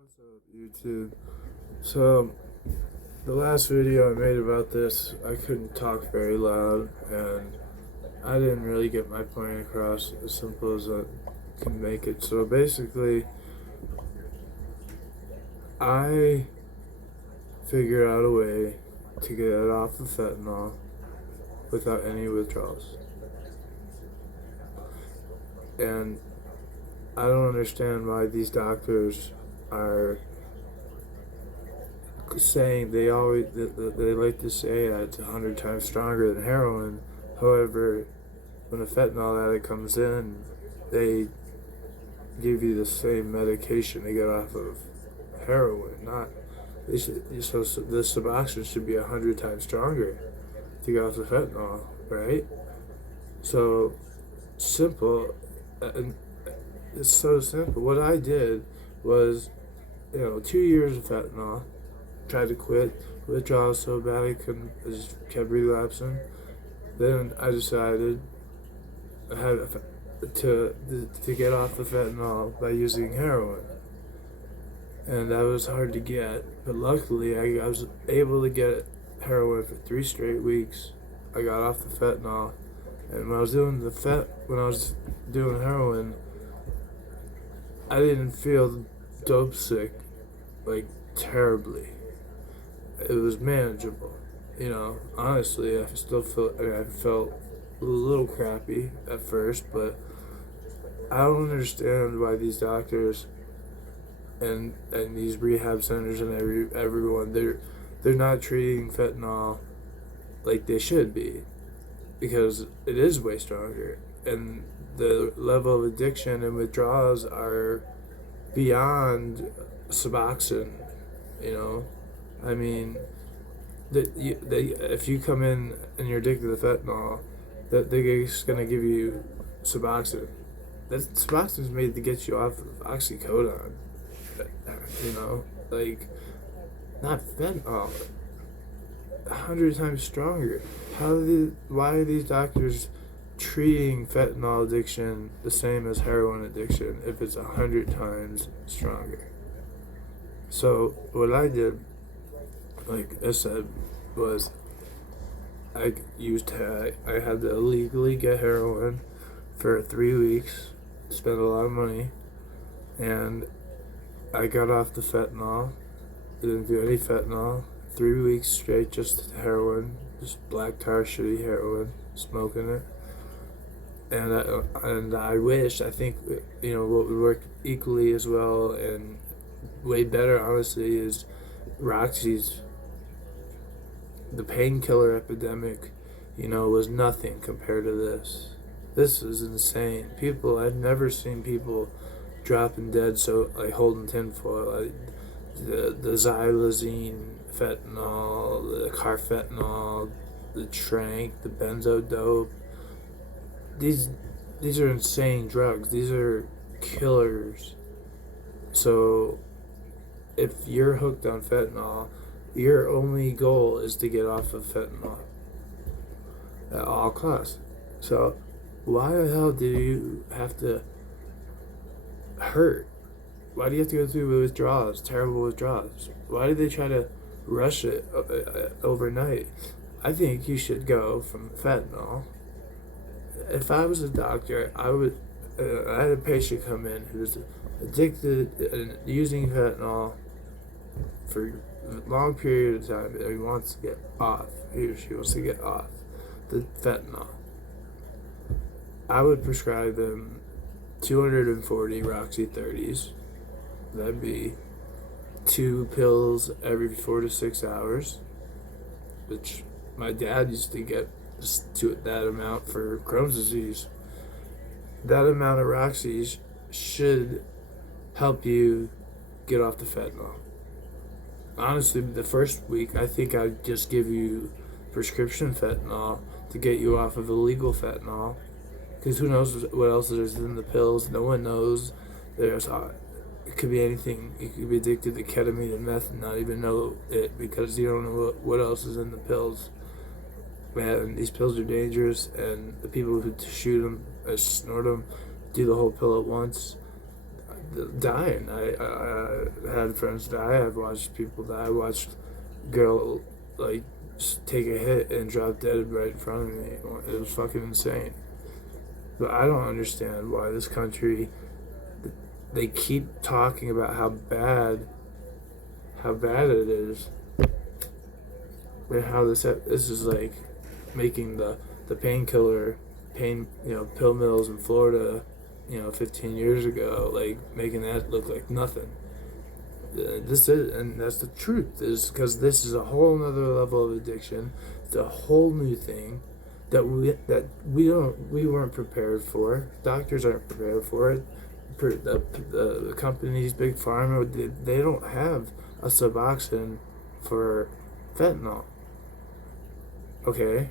What's up, YouTube? So, the last video I made about this, I couldn't talk very loud, and I didn't really get my point across as simple as I can make it. So, basically, I figured out a way to get off the fentanyl without any withdrawals. And I don't understand why these doctors are saying they like to say that it's 100 times stronger than heroin. However, when a fentanyl addict comes in, they give you the same medication to get off of heroin. Not they should, so the Suboxone should be 100 times stronger to get off the fentanyl, right? So simple, and it's so simple. What I did was, 2 years of fentanyl. Tried to quit, withdrawal so bad I just kept relapsing. Then I decided I had to get off the fentanyl by using heroin, and that was hard to get. But luckily, I was able to get heroin for 3 straight weeks. I got off the fentanyl, and when I was doing heroin, I didn't feel dope sick like terribly. It was manageable. Honestly, I felt a little crappy at first, but I don't understand why these doctors and these rehab centers and everyone they're not treating fentanyl like they should be, because it is way stronger, and the level of addiction and withdrawals are beyond Suboxone. I mean, if you come in and you're addicted to fentanyl, that they're just gonna give you Suboxone. That Suboxone is made to get you off of oxycodone. Like, not fentanyl. 100 times stronger. Why are these doctors treating fentanyl addiction the same as heroin addiction if it's 100 times stronger? So what I did, like I said, was I had to illegally get heroin for 3 weeks, spent a lot of money, and I got off the fentanyl. Didn't do any fentanyl. 3 weeks straight, just heroin, just black tar shitty heroin, smoking it. And I think what would work equally as well and way better, honestly, is Roxy's. The painkiller epidemic, was nothing compared to this. This is insane. I'd never seen people dropping dead so, like, holding tinfoil. The xylazine, fentanyl, the carfentanil, the tranq, the benzodope. These are insane drugs. These are killers. So if you're hooked on fentanyl, your only goal is to get off of fentanyl at all costs. So why the hell do you have to hurt? Why do you have to go through withdrawals, terrible withdrawals? Why do they try to rush it overnight? I think you should go from fentanyl. If I was a doctor, I had a patient come in who's addicted and using fentanyl for a long period of time, and he wants to get off. He or she wants to get off the fentanyl. I would prescribe them 240 Roxy 30s. That'd be 2 pills every 4 to 6 hours, which my dad used to get just to that amount for Crohn's disease. That amount of Roxys should help you get off the fentanyl. Honestly, the first week, I think I'd just give you prescription fentanyl to get you off of illegal fentanyl, because who knows what else there's in the pills. No one knows. It could be anything. You could be addicted to ketamine and meth and not even know it, because you don't know what else is in the pills. Man, these pills are dangerous, and the people who shoot them, snort them, do the whole pill at once. dying. I had friends die. I've watched people die. I watched a girl like take a hit and drop dead right in front of me. It was fucking insane. But I don't understand why this country, they keep talking about how bad it is, and how this is like making the painkiller pill mills in Florida, 15 years ago, like making that look like nothing. This is, and that's the truth, is because this is a whole nother level of addiction. It's a whole new thing that we weren't prepared for. Doctors aren't prepared for it. The companies, big pharma, they don't have a Suboxone for fentanyl. Okay,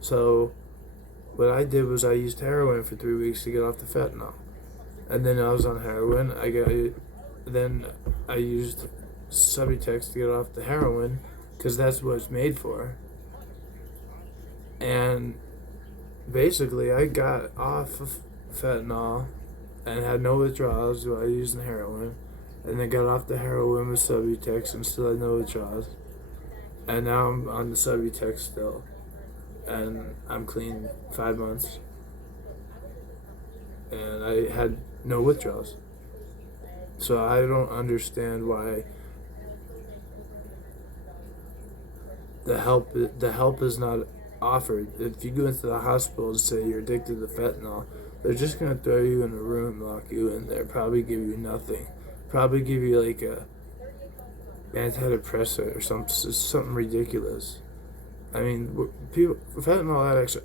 so what I did was I used heroin for 3 weeks to get off the fentanyl, and then I was on heroin. Then I used Subutex to get off the heroin, because that's what it's made for. And basically, I got off of fentanyl and had no withdrawals while using heroin, and then got off the heroin with Subutex and still had no withdrawals. And now I'm on the Subutex still, and I'm clean 5 months, and I had no withdrawals. So I don't understand why the help is not offered. If you go into the hospital and say you're addicted to fentanyl, they're just gonna throw you in a room, lock you in there, probably give you nothing, probably give you like a antidepressant or something ridiculous. I mean, fentanyl addicts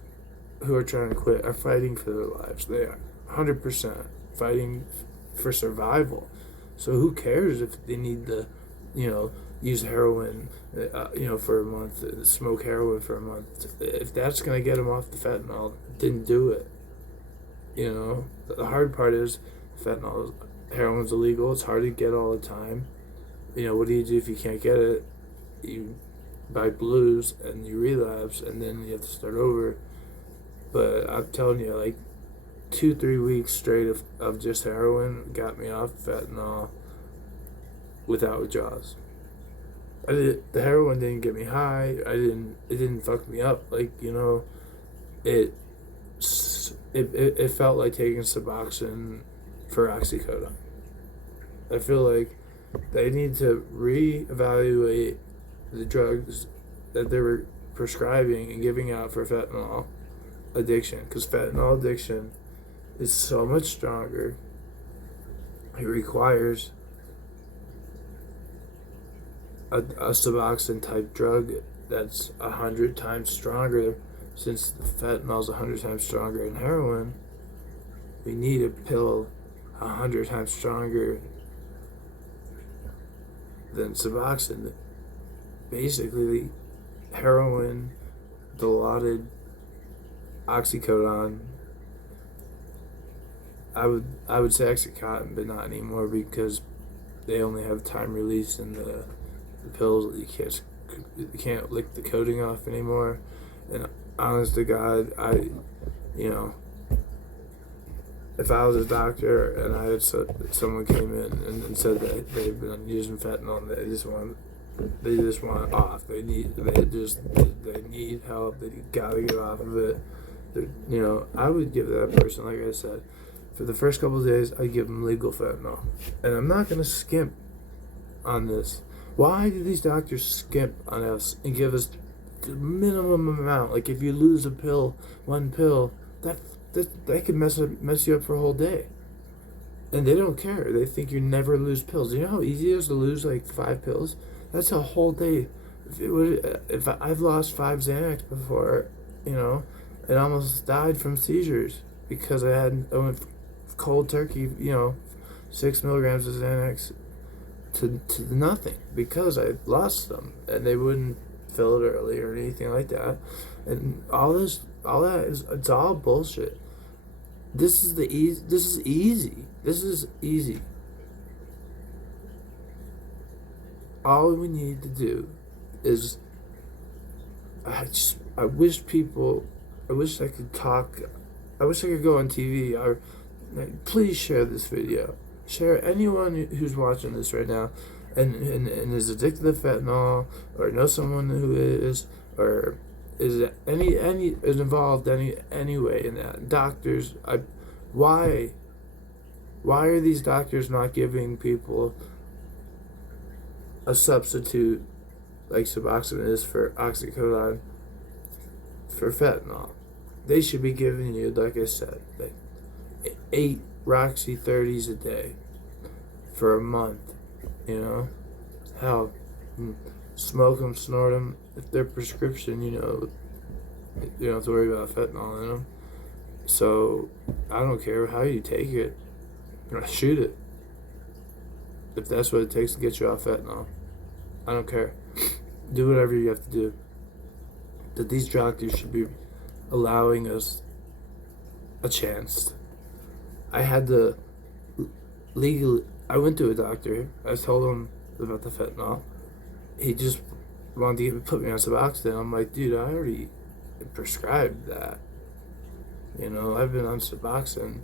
who are trying to quit are fighting for their lives. They are 100% fighting for survival. So who cares if they need to, use heroin, for a month, smoke heroin for a month? If that's gonna get them off the fentanyl, then do it. The hard part is heroin's illegal. It's hard to get all the time. What do you do if you can't get it? You buy blues and you relapse, and then you have to start over. But I'm telling you, like 2-3 weeks straight of just heroin got me off fentanyl without withdrawals. The heroin didn't get me high. It didn't fuck me up. Like, it felt like taking Suboxone for oxycodone. I feel like they need to reevaluate the drugs that they were prescribing and giving out for fentanyl addiction, because fentanyl addiction is so much stronger. It requires a Suboxone type drug that's 100 times stronger. Since the fentanyl is 100 times stronger than heroin, we need a pill 100 times stronger than Suboxone. Basically, heroin, Dilaudid, oxycodone. I would say Oxycontin, but not anymore, because they only have time release in the pills. You can't lick the coating off anymore. And honest to God, if I was a doctor and I had someone came in and said that they've been using fentanyl and they just want off. They need help. They gotta get off of it. I would give that person, like I said, for the first couple of days, I give them legal fentanyl, and I'm not gonna skimp on this. Why do these doctors skimp on us and give us the minimum amount? Like, if you lose one pill, that could mess you up for a whole day, and they don't care. They think you never lose pills. You know how easy it is to lose like 5 pills? That's a whole day. If I've lost 5 Xanax before, and almost died from seizures because I went cold turkey, 6 milligrams of Xanax to nothing because I lost them and they wouldn't fill it early or anything like that. And it's all bullshit. This is easy. All we need to do is, I wish I could talk. I wish I could go on TV. Please share this video. share anyone who's watching this right now and is addicted to fentanyl or knows someone who is or is any is involved any way in that. Doctors, why are these doctors not giving people a substitute like Suboxone is for oxycodone for fentanyl? They should be giving you, like I said, like 8 Roxy 30s a day for a month. You know, hell, smoke them, snort them. If they're prescription, you don't have to worry about fentanyl in them. So I don't care how you take it. Shoot it. If that's what it takes to get you off fentanyl, I don't care. Do whatever you have to do. That these doctors should be allowing us a chance. I had to legally. I went to a doctor. I told him about the fentanyl. He just wanted to put me on Suboxone. I'm like, dude, I already prescribed that. I've been on Suboxone.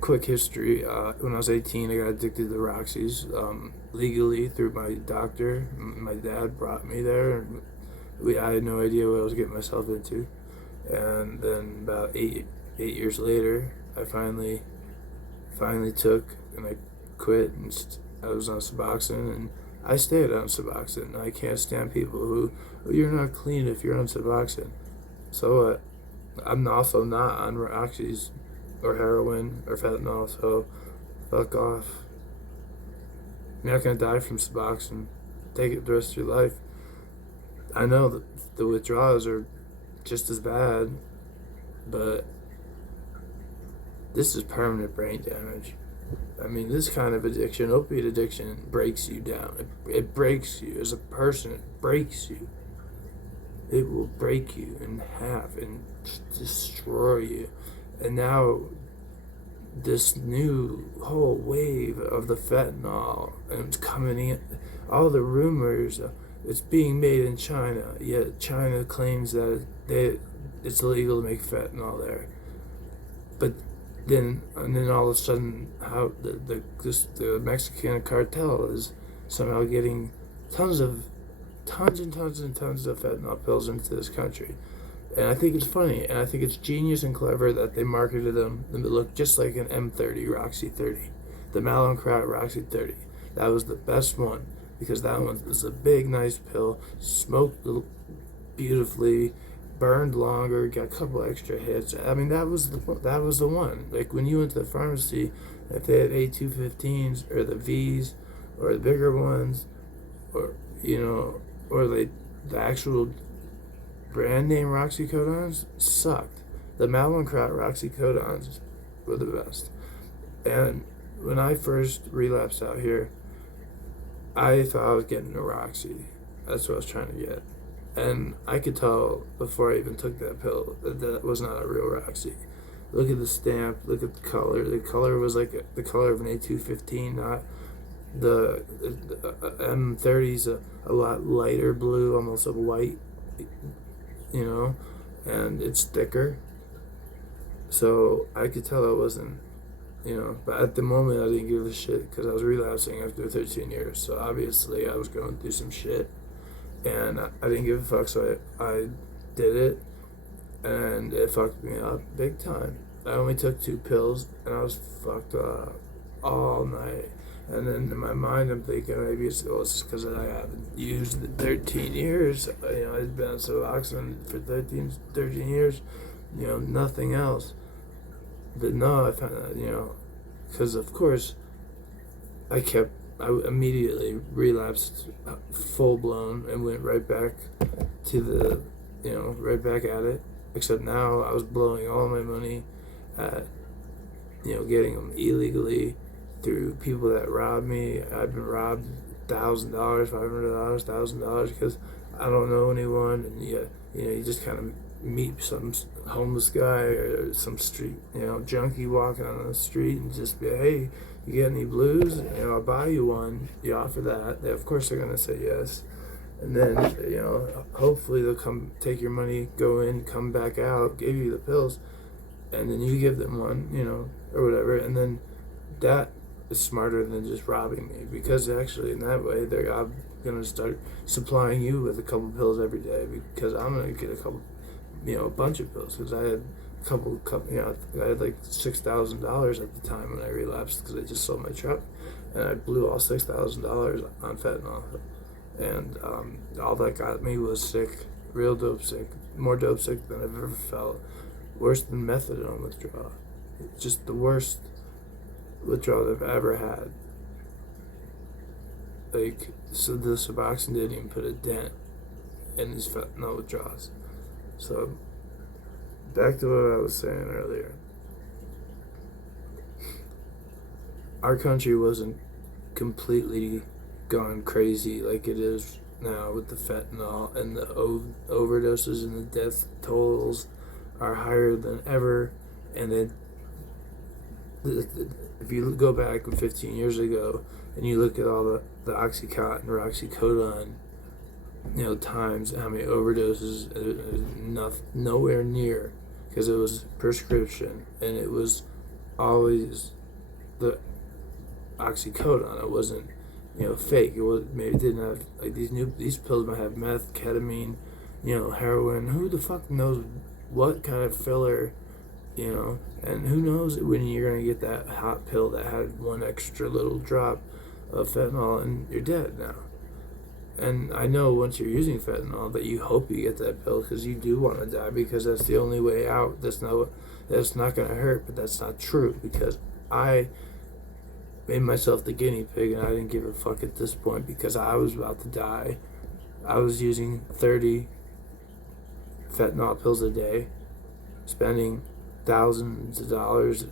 Quick history. When I was 18, I got addicted to Roxy's legally through my doctor. My dad brought me there, and I had no idea what I was getting myself into. And then about eight years later, I finally took and I quit, and I was on Suboxone, and I stayed on Suboxone. I can't stand people who you're not clean if you're on Suboxone. So what? I'm also not on Roxy's or heroin or fentanyl, so fuck off. You're not gonna die from Suboxone. Take it the rest of your life. I know that the withdrawals are just as bad, but this is permanent brain damage. I mean, this kind of addiction, opiate addiction, breaks you down. It breaks you as a person. It breaks you. It will break you in half and destroy you. And now, this new whole wave of the fentanyl, and it's coming in. All the rumors, it's being made in China. Yet China claims that it's illegal to make fentanyl there. But then all of a sudden, how the Mexican cartel is somehow getting tons and tons of fentanyl pills into this country. And I think it's funny, and I think it's genius and clever that they marketed them to look just like an M30 Roxy 30, the Mallinckrodt Roxy 30. That was the best one because that one was a big, nice pill, smoked beautifully, burned longer, got a couple extra hits. I mean, that was the one. Like when you went to the pharmacy, if they had A215s or the Vs or the bigger ones, or the actual brand name Roxycodones sucked. The Mallinckrodt Roxycodones were the best. And when I first relapsed out here, I thought I was getting a Roxy. That's what I was trying to get. And I could tell before I even took that pill that was not a real Roxy. Look at the stamp, look at the color. The color was like the color of an A215, not the M30's a lot lighter blue, almost a white, and it's thicker. So I could tell it wasn't, but at the moment I didn't give a shit because I was relapsing after 13 years. So obviously I was going through some shit. And I didn't give a fuck, so I did it, and it fucked me up big time. I only took 2 pills, and I was fucked up all night. And then in my mind, I'm thinking maybe it's just because I haven't used it 13 years. I've been on Suboxone for 13 years, nothing else. But no, I found out, because of course, I immediately relapsed full blown and went right back to right back at it. Except now I was blowing all my money at, getting them illegally through people that robbed me. I've been robbed $1,000, $500, $1,000 because I don't know anyone, and you just kind of meet some homeless guy or some street, junkie walking on the street and just be, hey, you get any blues? I'll buy you one. You offer that. Of course they're going to say yes. And then, hopefully they'll come take your money, go in, come back out, give you the pills. and then you give them one, or whatever, and then that is smarter than just robbing me, because actually in that way I'm gonna start supplying you with a couple pills every day, because I'm gonna get a bunch of pills, because I had I had like $6,000 at the time when I relapsed, because I just sold my truck, and I blew all $6,000 on fentanyl, and all that got me was sick, real dope sick, more dope sick than I've ever felt, worse than methadone withdrawal, just the worst withdrawal I've ever had. Like, so the Suboxone didn't even put a dent in these fentanyl withdrawals. So, back to what I was saying earlier. Our country wasn't completely gone crazy like it is now with the fentanyl, and the overdoses and the death tolls are higher than ever. And then if you go back 15 years ago and you look at all the Oxycontin or Oxycodone, times how many overdoses, nowhere near, because it was prescription, and it was always the Oxycodone. It wasn't, fake. It was, maybe it didn't have, like, these pills might have meth, ketamine, heroin. Who the fuck knows what kind of filler, and who knows when you're gonna get that hot pill that had one extra little drop of fentanyl and you're dead now. And I know once you're using fentanyl that you hope you get that pill, because you do want to die, because that's the only way out. That's not gonna hurt, but that's not true, because I made myself the guinea pig, and I didn't give a fuck at this point, because I was about to die. I was using 30 fentanyl pills a day, spending thousands of dollars.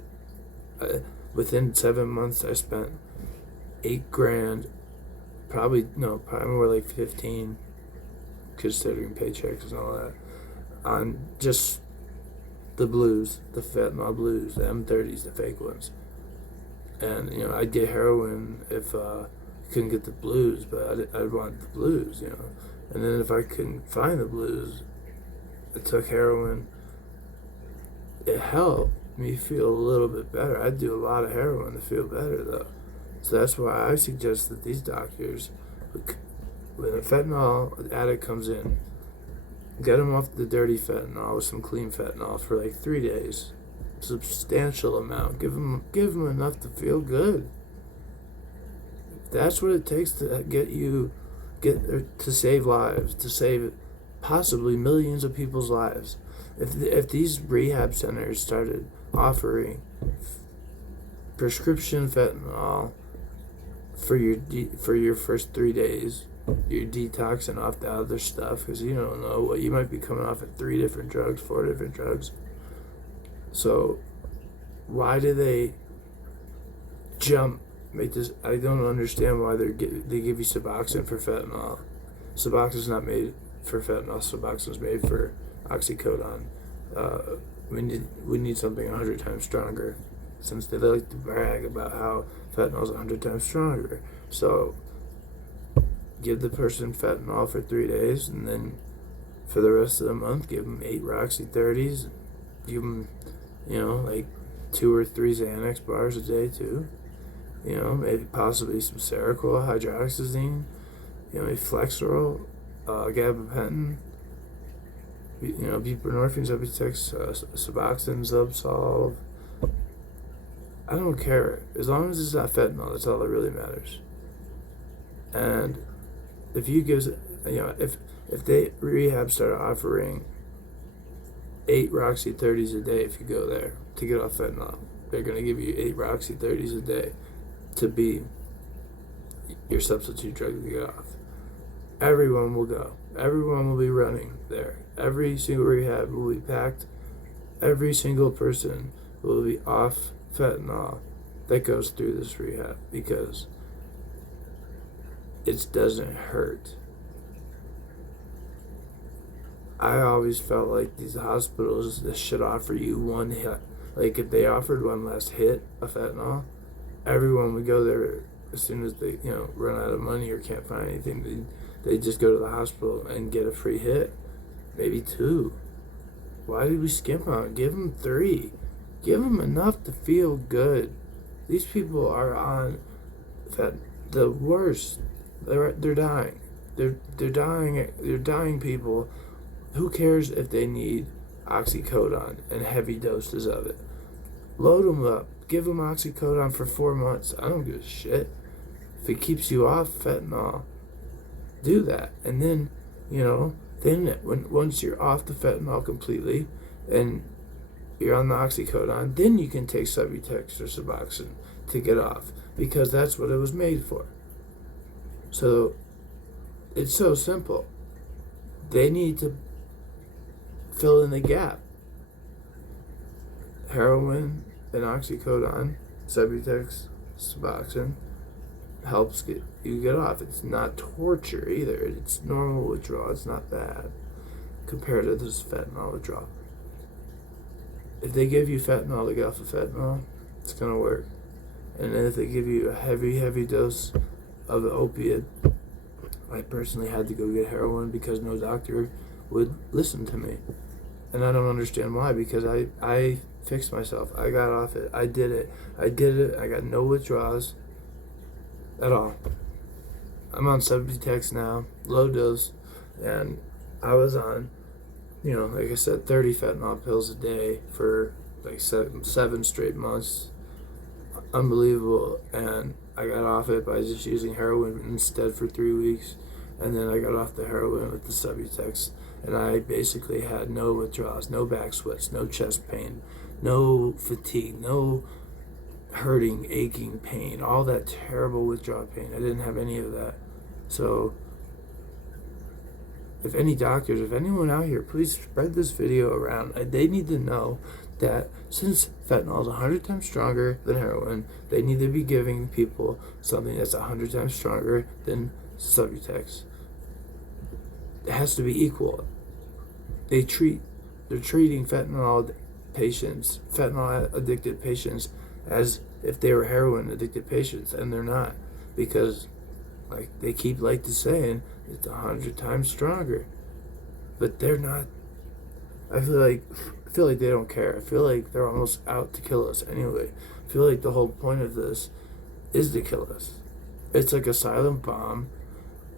Within 7 months, I spent $8,000, probably more like 15, considering paychecks and all that, on just the blues, the fentanyl blues, the M30s, the fake ones. And I'd get heroin if I couldn't get the blues, but I'd want the blues, And then if I couldn't find the blues, I took heroin. It helped me feel a little bit better. I'd do a lot of heroin to feel better, though. So that's why I suggest that these doctors, when a fentanyl addict comes in, get them off the dirty fentanyl with some clean fentanyl for like 3 days. Substantial amount. Give them enough to feel good. That's what it takes to to save lives, to save possibly millions of people's lives. If these rehab centers started offering prescription fentanyl for your first 3 days, you're detoxing off the other stuff, because you don't know what you might be coming off at 4 different drugs. So why do they jump? I don't understand why they give you Suboxone for fentanyl. Suboxone's not made for fentanyl. Suboxone's made for Oxycodone. We need something 100 times stronger, since they like to brag about how fentanyl's 100 times stronger. So give the person fentanyl for 3 days, and then for the rest of the month, give them 8 Roxy 30s. Give them, like 2 or 3 Xanax bars a day too. Maybe possibly some Seroquel, hydroxyzine, maybe Flexeril, gabapentin, buprenorphine, Zepbound, Suboxone, Zubsolv. I don't care, as long as it's not fentanyl. That's all that really matters. And if you give, if they rehab started offering 8 Roxy 30s a day, if you go there to get off fentanyl, they're gonna give you 8 Roxy 30s a day to be your substitute drug to get off. Everyone will go. Everyone will be running there. Every single rehab will be packed. Every single person will be off fentanyl that goes through this rehab, because it doesn't hurt. I always felt like these hospitals should offer you one hit. Like, if they offered one last hit of fentanyl, everyone would go there as soon as they, run out of money or can't find anything. They just go to the hospital and get a free hit, maybe 2. Why did we skimp on it? Give them 3. Give them enough to feel good. These people are on the worst. They're dying. They're dying. They're dying people. Who cares if they need oxycodone and heavy doses of it? Load them up. Give them oxycodone for 4 months. I don't give a shit. If it keeps you off fentanyl, do that. And then, once you're off the fentanyl completely and you're on the oxycodone, then you can take Subutex or Suboxone to get off, because that's what it was made for. So it's so simple. They need to fill in the gap. Heroin and oxycodone, Subutex, Suboxone helps you get off. It's not torture either. It's normal withdrawal. It's not bad compared to this fentanyl withdrawal. If they give you fentanyl to get off of fentanyl, it's gonna work. And then if they give you a heavy dose of the opiate, I personally had to go get heroin because no doctor would listen to me. And I don't understand why, because I fixed myself. I got off it. I did it. I got no withdrawals at all. I'm on Subutex now, low dose, and I was on, like I said, 30 fentanyl pills a day for like seven straight months. Unbelievable. And I got off it by just using heroin instead for 3 weeks, and then I got off the heroin with the Subutex, and I basically had no withdrawals, no back sweats, no chest pain, no fatigue, no hurting, aching pain, all that terrible withdrawal pain. I didn't have any of that. So if any doctors, if anyone out here, please spread this video around. They need to know that since fentanyl is 100 times stronger than heroin, they need to be giving people something that's 100 times stronger than Subutex. It has to be equal. They're treating fentanyl addicted patients as if they were heroin addicted patients, and they're not, because like they keep saying it's 100 times stronger, but they're not. I feel like they don't care. I feel like they're almost out to kill us anyway. I feel like the whole point of this is to kill us. It's like a silent bomb.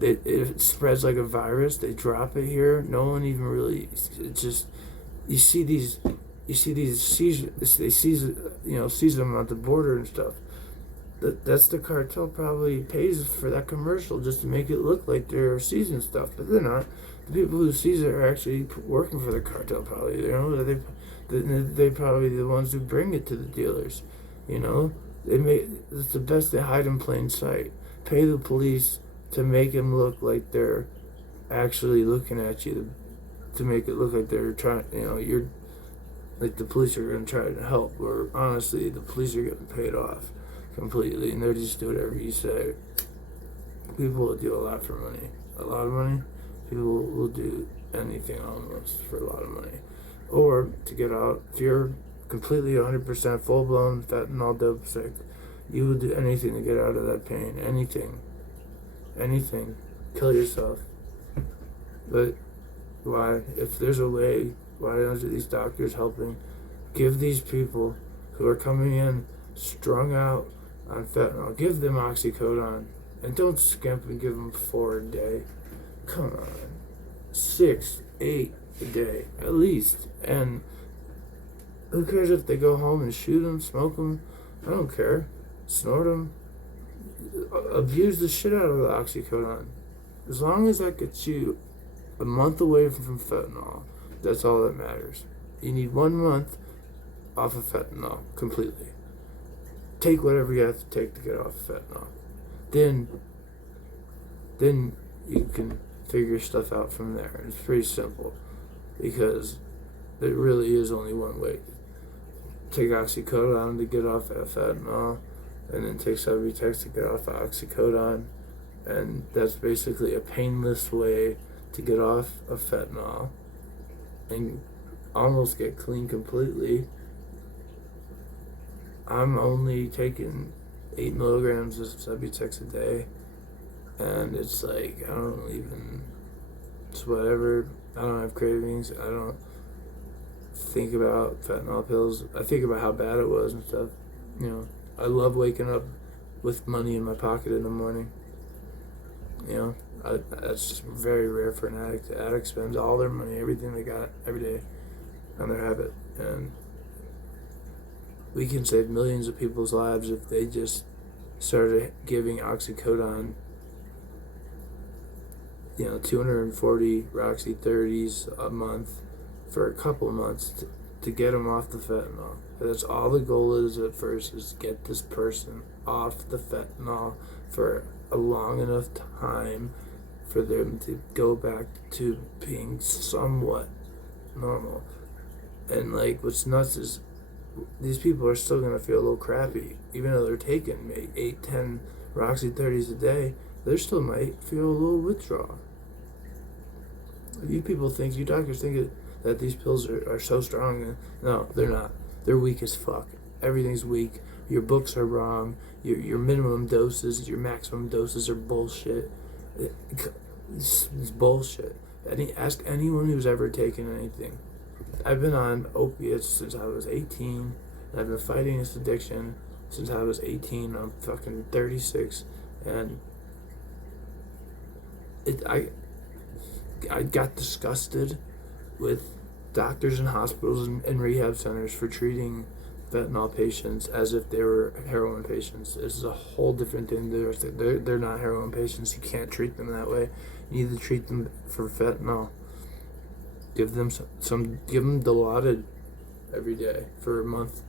It spreads like a virus. They drop it here. No one even really. It's just you see these seizures. They seize them at the border and stuff. That's the cartel probably pays for that commercial just to make it look like they're seizing stuff, but they're not. The people who seize it are actually working for the cartel. Probably, they probably the ones who bring it to the dealers. It's the best they hide in plain sight. Pay the police to make them look like they're actually looking at you, to make it look like they're trying. You're like the police are going to try to help, or honestly, the police are getting paid off completely, and they're just doing whatever you say. People will do a lot for money. A lot of money. People will do anything almost for a lot of money. Or to get out, if you're completely 100% full-blown fentanyl dope sick, you will do anything to get out of that pain. Anything. Kill yourself. But why? If there's a way, why aren't these doctors helping? Give these people who are coming in strung out on fentanyl, give them oxycodone, and don't skimp and give them 4 a day. Come on, 6, 8 a day at least. And who cares if they go home and shoot them, smoke them? I don't care. Snort them, abuse the shit out of the oxycodone. As long as that gets you a month away from fentanyl, that's all that matters. You need 1 month off of fentanyl completely. Take whatever you have to take to get off fentanyl. Then you can figure stuff out from there. It's pretty simple, because there really is only one way. Take oxycodone to get off fentanyl, and then take Subutex to get off oxycodone, and that's basically a painless way to get off of fentanyl and almost get clean completely. I'm only taking 8 milligrams of Subutex a day, and it's like, it's whatever. I don't have cravings. think about fentanyl pills, I think about how bad it was and stuff. You know, I love waking up with money in my pocket in the morning. You know, that's just very rare for an addict. The addict spends all their money, everything they got, every day on their habit. And we can save millions of people's lives if they just started giving oxycodone, 240 Roxy 30s a month for a couple of months to get them off the fentanyl. That's all the goal is at first, is get this person off the fentanyl for a long enough time for them to go back to being somewhat normal. And like, what's nuts is these people are still gonna feel a little crappy, even though they're taking 8-10 Roxy 30s a day. They still might feel a little withdrawal. You doctors think that these pills are so strong. No, they're not. They're weak as fuck. Everything's weak. Your books are wrong. Your minimum doses, your maximum doses are bullshit. It's bullshit. Ask anyone who's ever taken anything. I've been on opiates since I was 18. And I've been fighting this addiction since I was 18. I'm fucking 36. And I got disgusted with doctors and hospitals and rehab centers for treating fentanyl patients as if they were heroin patients. This is a whole different thing. They're not heroin patients. You can't treat them that way. You need to treat them for fentanyl. Give them give them Dilaudid every day for a month.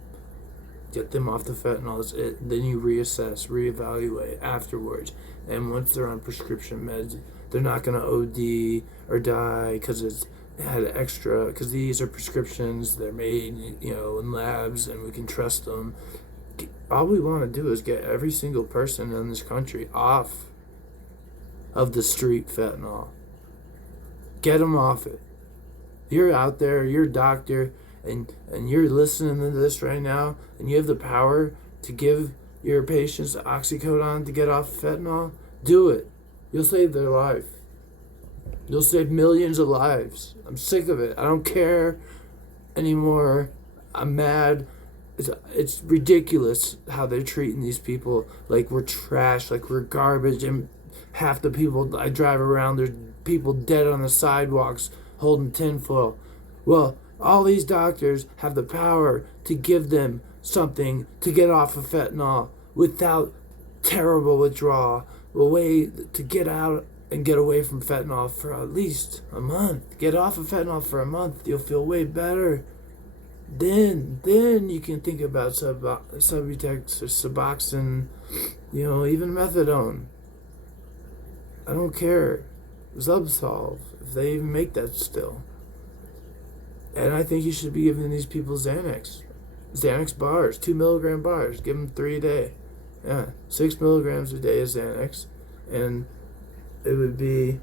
Get them off the fentanyl. That's it. Then you reassess, reevaluate afterwards. And once they're on prescription meds, they're not going to OD or die because it had extra, because these are prescriptions. They're made, in labs, and we can trust them. All we want to do is get every single person in this country off of the street fentanyl. Get them off it. You're out there, you're a doctor, and you're listening to this right now, and you have the power to give your patients oxycodone to get off fentanyl. Do it. You'll save their life. You'll save millions of lives. I'm sick of it. I don't care anymore. I'm mad. It's ridiculous how they're treating these people like we're trash, like we're garbage. And half the people I drive around, there's people dead on the sidewalks holding tinfoil. Well, all these doctors have the power to give them something to get off of fentanyl without terrible withdrawal. A way to get out and get away from fentanyl for at least a month. Get off of fentanyl for a month. You'll feel way better. Then you can think about Subutex or Suboxone, even methadone. I don't care. Zubsolv, if they even make that still. And I think you should be giving these people Xanax bars, 2 milligram bars. Give them 3 a day. Yeah, 6 milligrams a day is Xanax, and it would be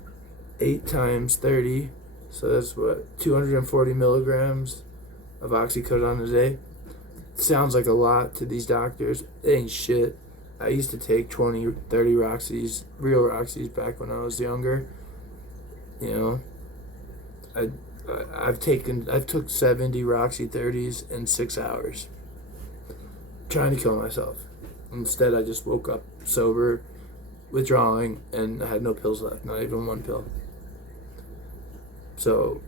8 times 30, so that's 240 milligrams of oxycodone a day. Sounds like a lot to these doctors. It ain't shit. I used to take 20, 30 Roxys, real Roxys, back when I was younger. I've took 70 Roxy 30s in 6 hours, trying to kill myself. Instead, I just woke up sober, withdrawing, and I had no pills left, not even one pill. So,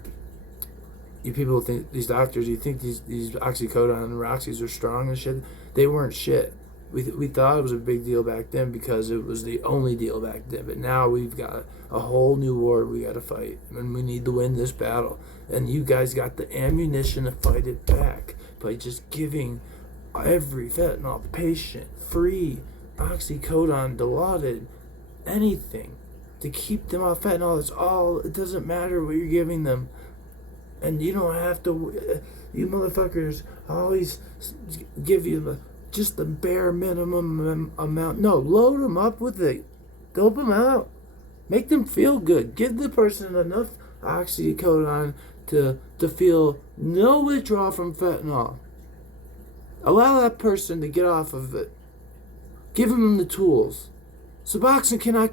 you people think, these doctors, you think these oxycodone and Roxys are strong and shit? They weren't shit. We thought it was a big deal back then because it was the only deal back then. But now we've got a whole new war we got to fight, and we need to win this battle. And you guys got the ammunition to fight it back by just giving every fentanyl patient free oxycodone, Dilaudid, anything to keep them off fentanyl. It's all. It doesn't matter what you're giving them, and you don't have to. You motherfuckers always give you just the bare minimum amount. No, load them up with it. Dope them out. Make them feel good. Give the person enough oxycodone to feel no withdrawal from fentanyl. Allow that person to get off of it. Give them the tools. Suboxone cannot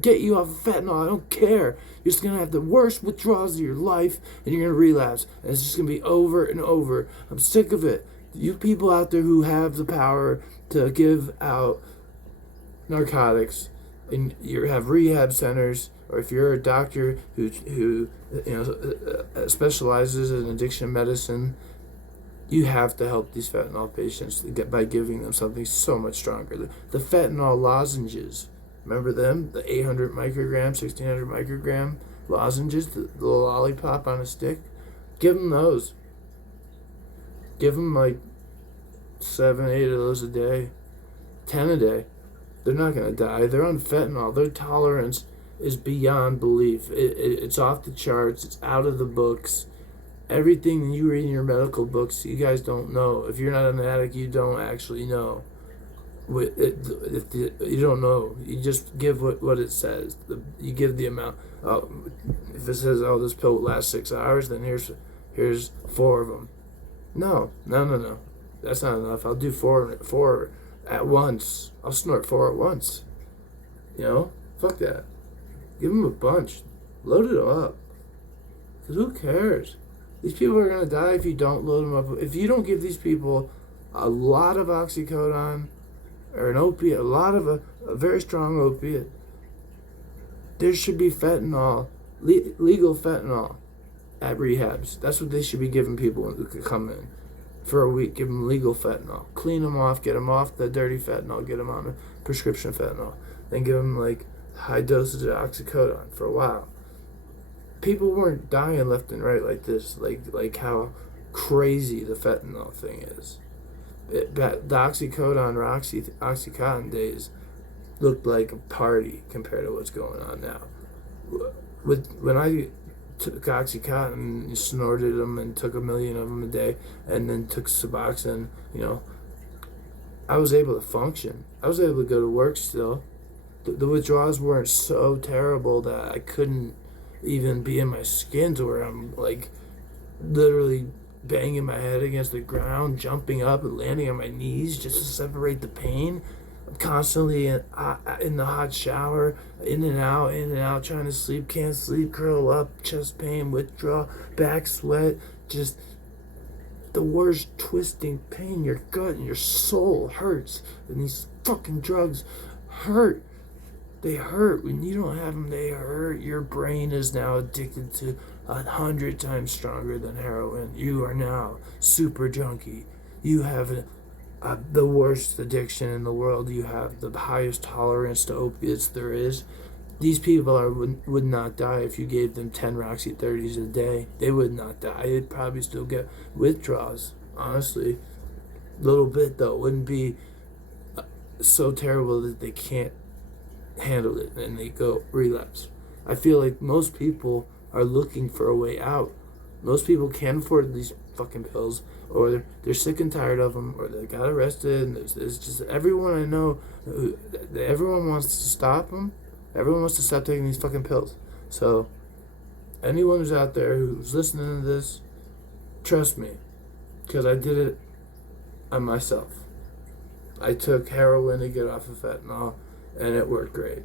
get you off of fentanyl. I don't care. You're just going to have the worst withdrawals of your life, and you're going to relapse. And it's just going to be over and over. I'm sick of it. You people out there who have the power to give out narcotics, and you have rehab centers, or if you're a doctor who specializes in addiction medicine, you have to help these fentanyl patients by giving them something so much stronger. The fentanyl lozenges, remember them? The 800 microgram, 1600 microgram lozenges, the little lollipop on a stick? Give them those. Give them like 7, 8 of those a day, 10 a day. They're not going to die. They're on fentanyl. Their tolerance is beyond belief. It's off the charts. It's out of the books. Everything you read in your medical books, you guys don't know. If you're not an addict, you don't actually know. You don't know. You just give what it says. You give the amount. If it says, "Oh, this pill lasts 6 hours," then here's 4 of them. No. That's not enough. I'll do four at once. I'll snort 4 at once. Fuck that. Give them a bunch. Load it up. Because who cares? These people are going to die if you don't load them up. If you don't give these people a lot of oxycodone or an opiate, a very strong opiate, there should be fentanyl, legal fentanyl at rehabs. That's what they should be giving people who could come in for a week. Give them legal fentanyl. Clean them off, get them off the dirty fentanyl, get them on the prescription fentanyl. Then give them like high dosage of oxycodone for a while. People weren't dying left and right like this, like how crazy the fentanyl thing is. The oxycodone or Oxycontin days looked like a party compared to what's going on now. When I took Oxycontin and snorted them and took 1 million of them a day, and then took Suboxone, I was able to function. I was able to go to work still. The withdrawals weren't so terrible that I couldn't even be in my skin to where I'm like literally banging my head against the ground, jumping up and landing on my knees just to separate the pain. I'm constantly in the hot shower, in and out, trying to sleep, can't sleep, curl up, chest pain, withdrawal, back sweat, just the worst twisting pain in your gut and your soul hurts. And these fucking drugs hurt. They hurt. When you don't have them, they hurt. Your brain is now addicted to 100 times stronger than heroin. You are now super junkie. You have the worst addiction in the world. You have the highest tolerance to opiates there is. These people would not die if you gave them 10 Roxy 30s a day. They would not die. They'd probably still get withdrawals, honestly. A little bit, though. It wouldn't be so terrible that they can't handle it and they go relapse. I feel like most people are looking for a way out. Most people can't afford these fucking pills, or they're sick and tired of them, or they got arrested. And there's just everyone I know, everyone wants to stop them. Everyone wants to stop taking these fucking pills. So anyone who's out there who's listening to this, trust me, because I did it on myself. I took heroin to get off of fentanyl, and it worked great.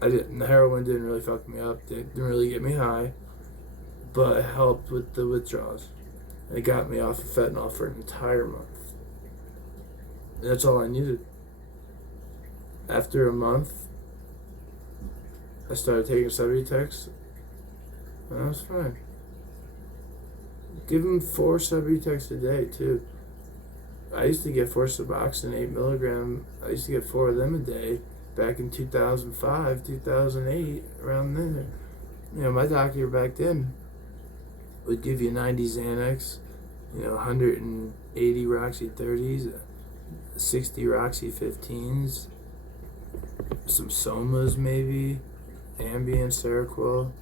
The heroin didn't really fuck me up. It didn't really get me high, but it helped with the withdrawals. And it got me off of fentanyl for an entire month. And that's all I needed. After a month, I started taking Subutex, and I was fine. Give them 4 Subutex a day, too. I used to get 4 Suboxone 8 milligram. I used to get 4 of them a day back in 2005, 2008, around there. My doctor back then would give you 90 Xanax, 180 Roxy 30s, 60 Roxy 15s, some Somas maybe, Ambien, Seroquel.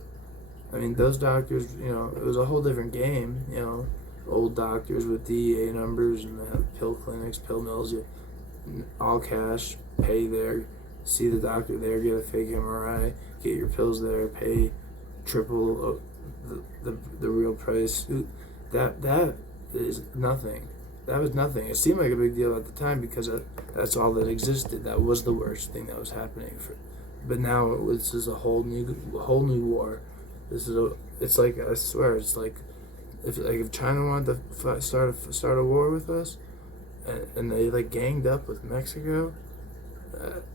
I mean, those doctors, it was a whole different game, old doctors with DEA numbers and pill clinics, pill mills, all cash, pay there, see the doctor there, get a fake MRI, get your pills there, pay triple the real price. That is nothing. that was nothing. It seemed like a big deal at the time because that's all that existed. That was the worst thing that was happening. But now this is a whole new war. It's like, I swear, it's like if China wanted to start a war with us, and they like ganged up with Mexico,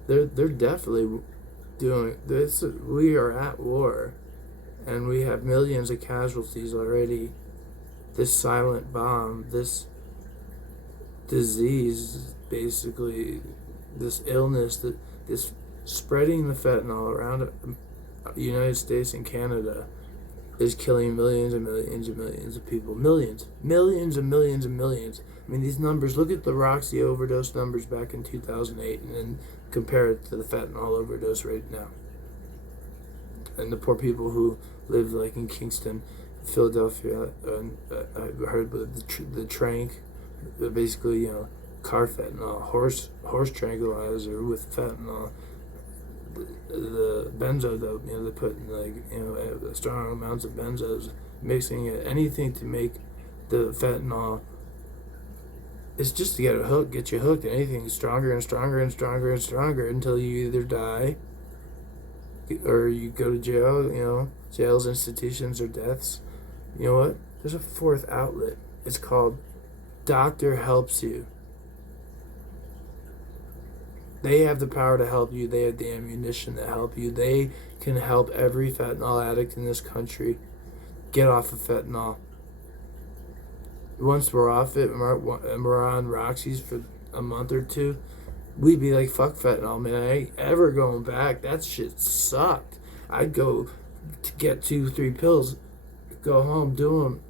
they're definitely doing this. We are at war, and we have millions of casualties already. This silent bomb, this disease, basically, this illness, this spreading the fentanyl around the United States and Canada is killing millions and millions and millions of people. Millions and millions and millions. I mean, these numbers, look at the Roxy overdose numbers back in 2008 and then compare it to the fentanyl overdose rate now. And the poor people who live like in Kingston, Philadelphia, and I heard the trank, basically, car fentanyl, horse tranquilizer with fentanyl, the benzo dope, they put in strong amounts of benzos, mixing it, anything to make the fentanyl. It's just to get you hooked. Anything stronger and stronger and stronger and stronger until you either die or you go to jail, jails, institutions, or deaths. You know what? There's a fourth outlet. It's called Doctor Helps You. They have the power to help you. They have the ammunition to help you. They can help every fentanyl addict in this country get off of fentanyl. Once we're off it and we're on Roxy's for a month or two, we'd be like, fuck fentanyl, man. I ain't ever going back. That shit sucked. I'd go to get 2-3 pills, go home, do them.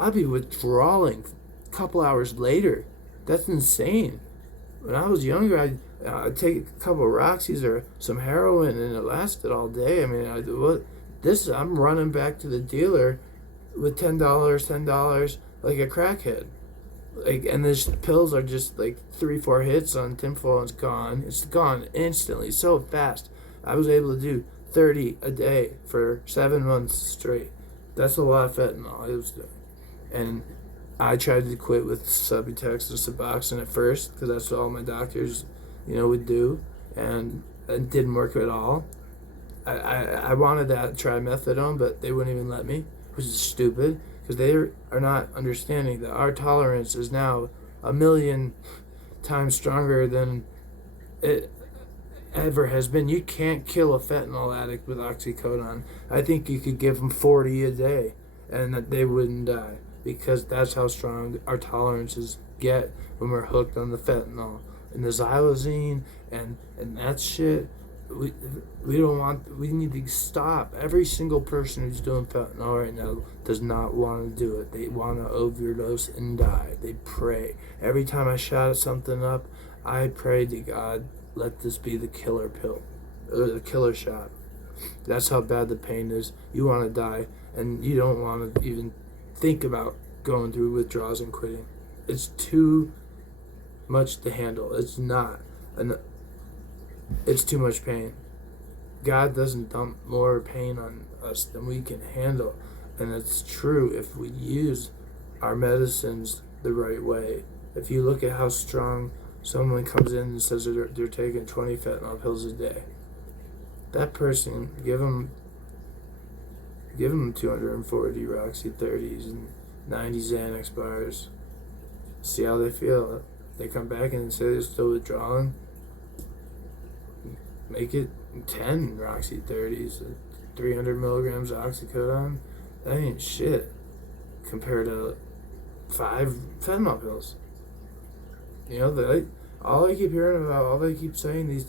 I'd be withdrawing a couple hours later. That's insane. When I was younger, I'd take a couple of Roxy's or some heroin, and it lasted all day. I mean, I'm running back to the dealer with $10, like a crackhead. And these pills are just like 3-4 hits on tinfoil and it's gone. It's gone instantly, so fast. I was able to do 30 a day for 7 months straight. That's a lot of fentanyl I was doing. And I tried to quit with Subutex and Suboxone at first because that's all my doctors, would do, and it didn't work at all. I wanted to try methadone, but they wouldn't even let me, which is stupid because they are not understanding that our tolerance is now 1,000,000 times stronger than it ever has been. You can't kill a fentanyl addict with oxycodone. I think you could give them 40 a day and that they wouldn't die, because that's how strong our tolerances get when we're hooked on the fentanyl and the xylazine and that shit. We need to stop. Every single person who's doing fentanyl right now does not want to do it. They want to overdose and die. They pray. Every time I shot something up, I pray to God, let this be the killer pill, or the killer shot. That's how bad the pain is. You want to die, and you don't want to even think about going through withdrawals and quitting. It's too much to handle. It's not. It's too much pain. God doesn't dump more pain on us than we can handle. And it's true if we use our medicines the right way. If you look at how strong someone comes in and says they're taking 20 fentanyl pills a day, that person, give them 240 Roxy 30s and 90 Xanax bars. See how they feel. They come back and say they're still withdrawing. Make it 10 Roxy 30s, 300 milligrams of oxycodone. That ain't shit compared to 5 fentanyl pills. All I keep hearing about, all they keep saying, these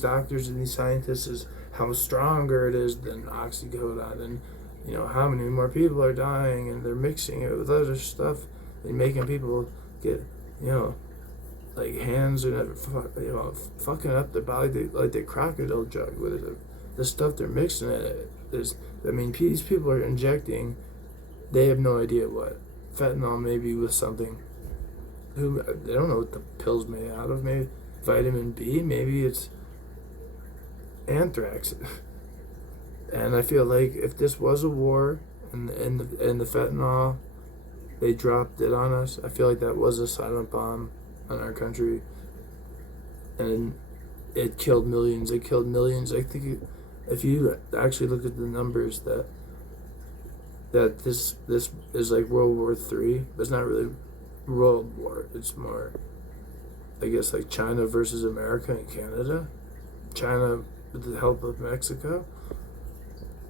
doctors and these scientists, is how stronger it is than oxycodone, and how many more people are dying, and they're mixing it with other stuff and making people get like hands and fucking up their body, like the crocodile drug with it. The stuff they're mixing in it is, these people are injecting, they have no idea what fentanyl, maybe with something. They don't know what the pill's made out of. Maybe vitamin B. Maybe it's anthrax. And I feel like if this was a war and the fentanyl they dropped it on us. I feel like that was a silent bomb on our country, and it killed millions. It killed millions. I think if you actually look at the numbers, that this is like World War III, but it's not really World War. It's more, I guess, like China versus America and Canada. China with the help of Mexico,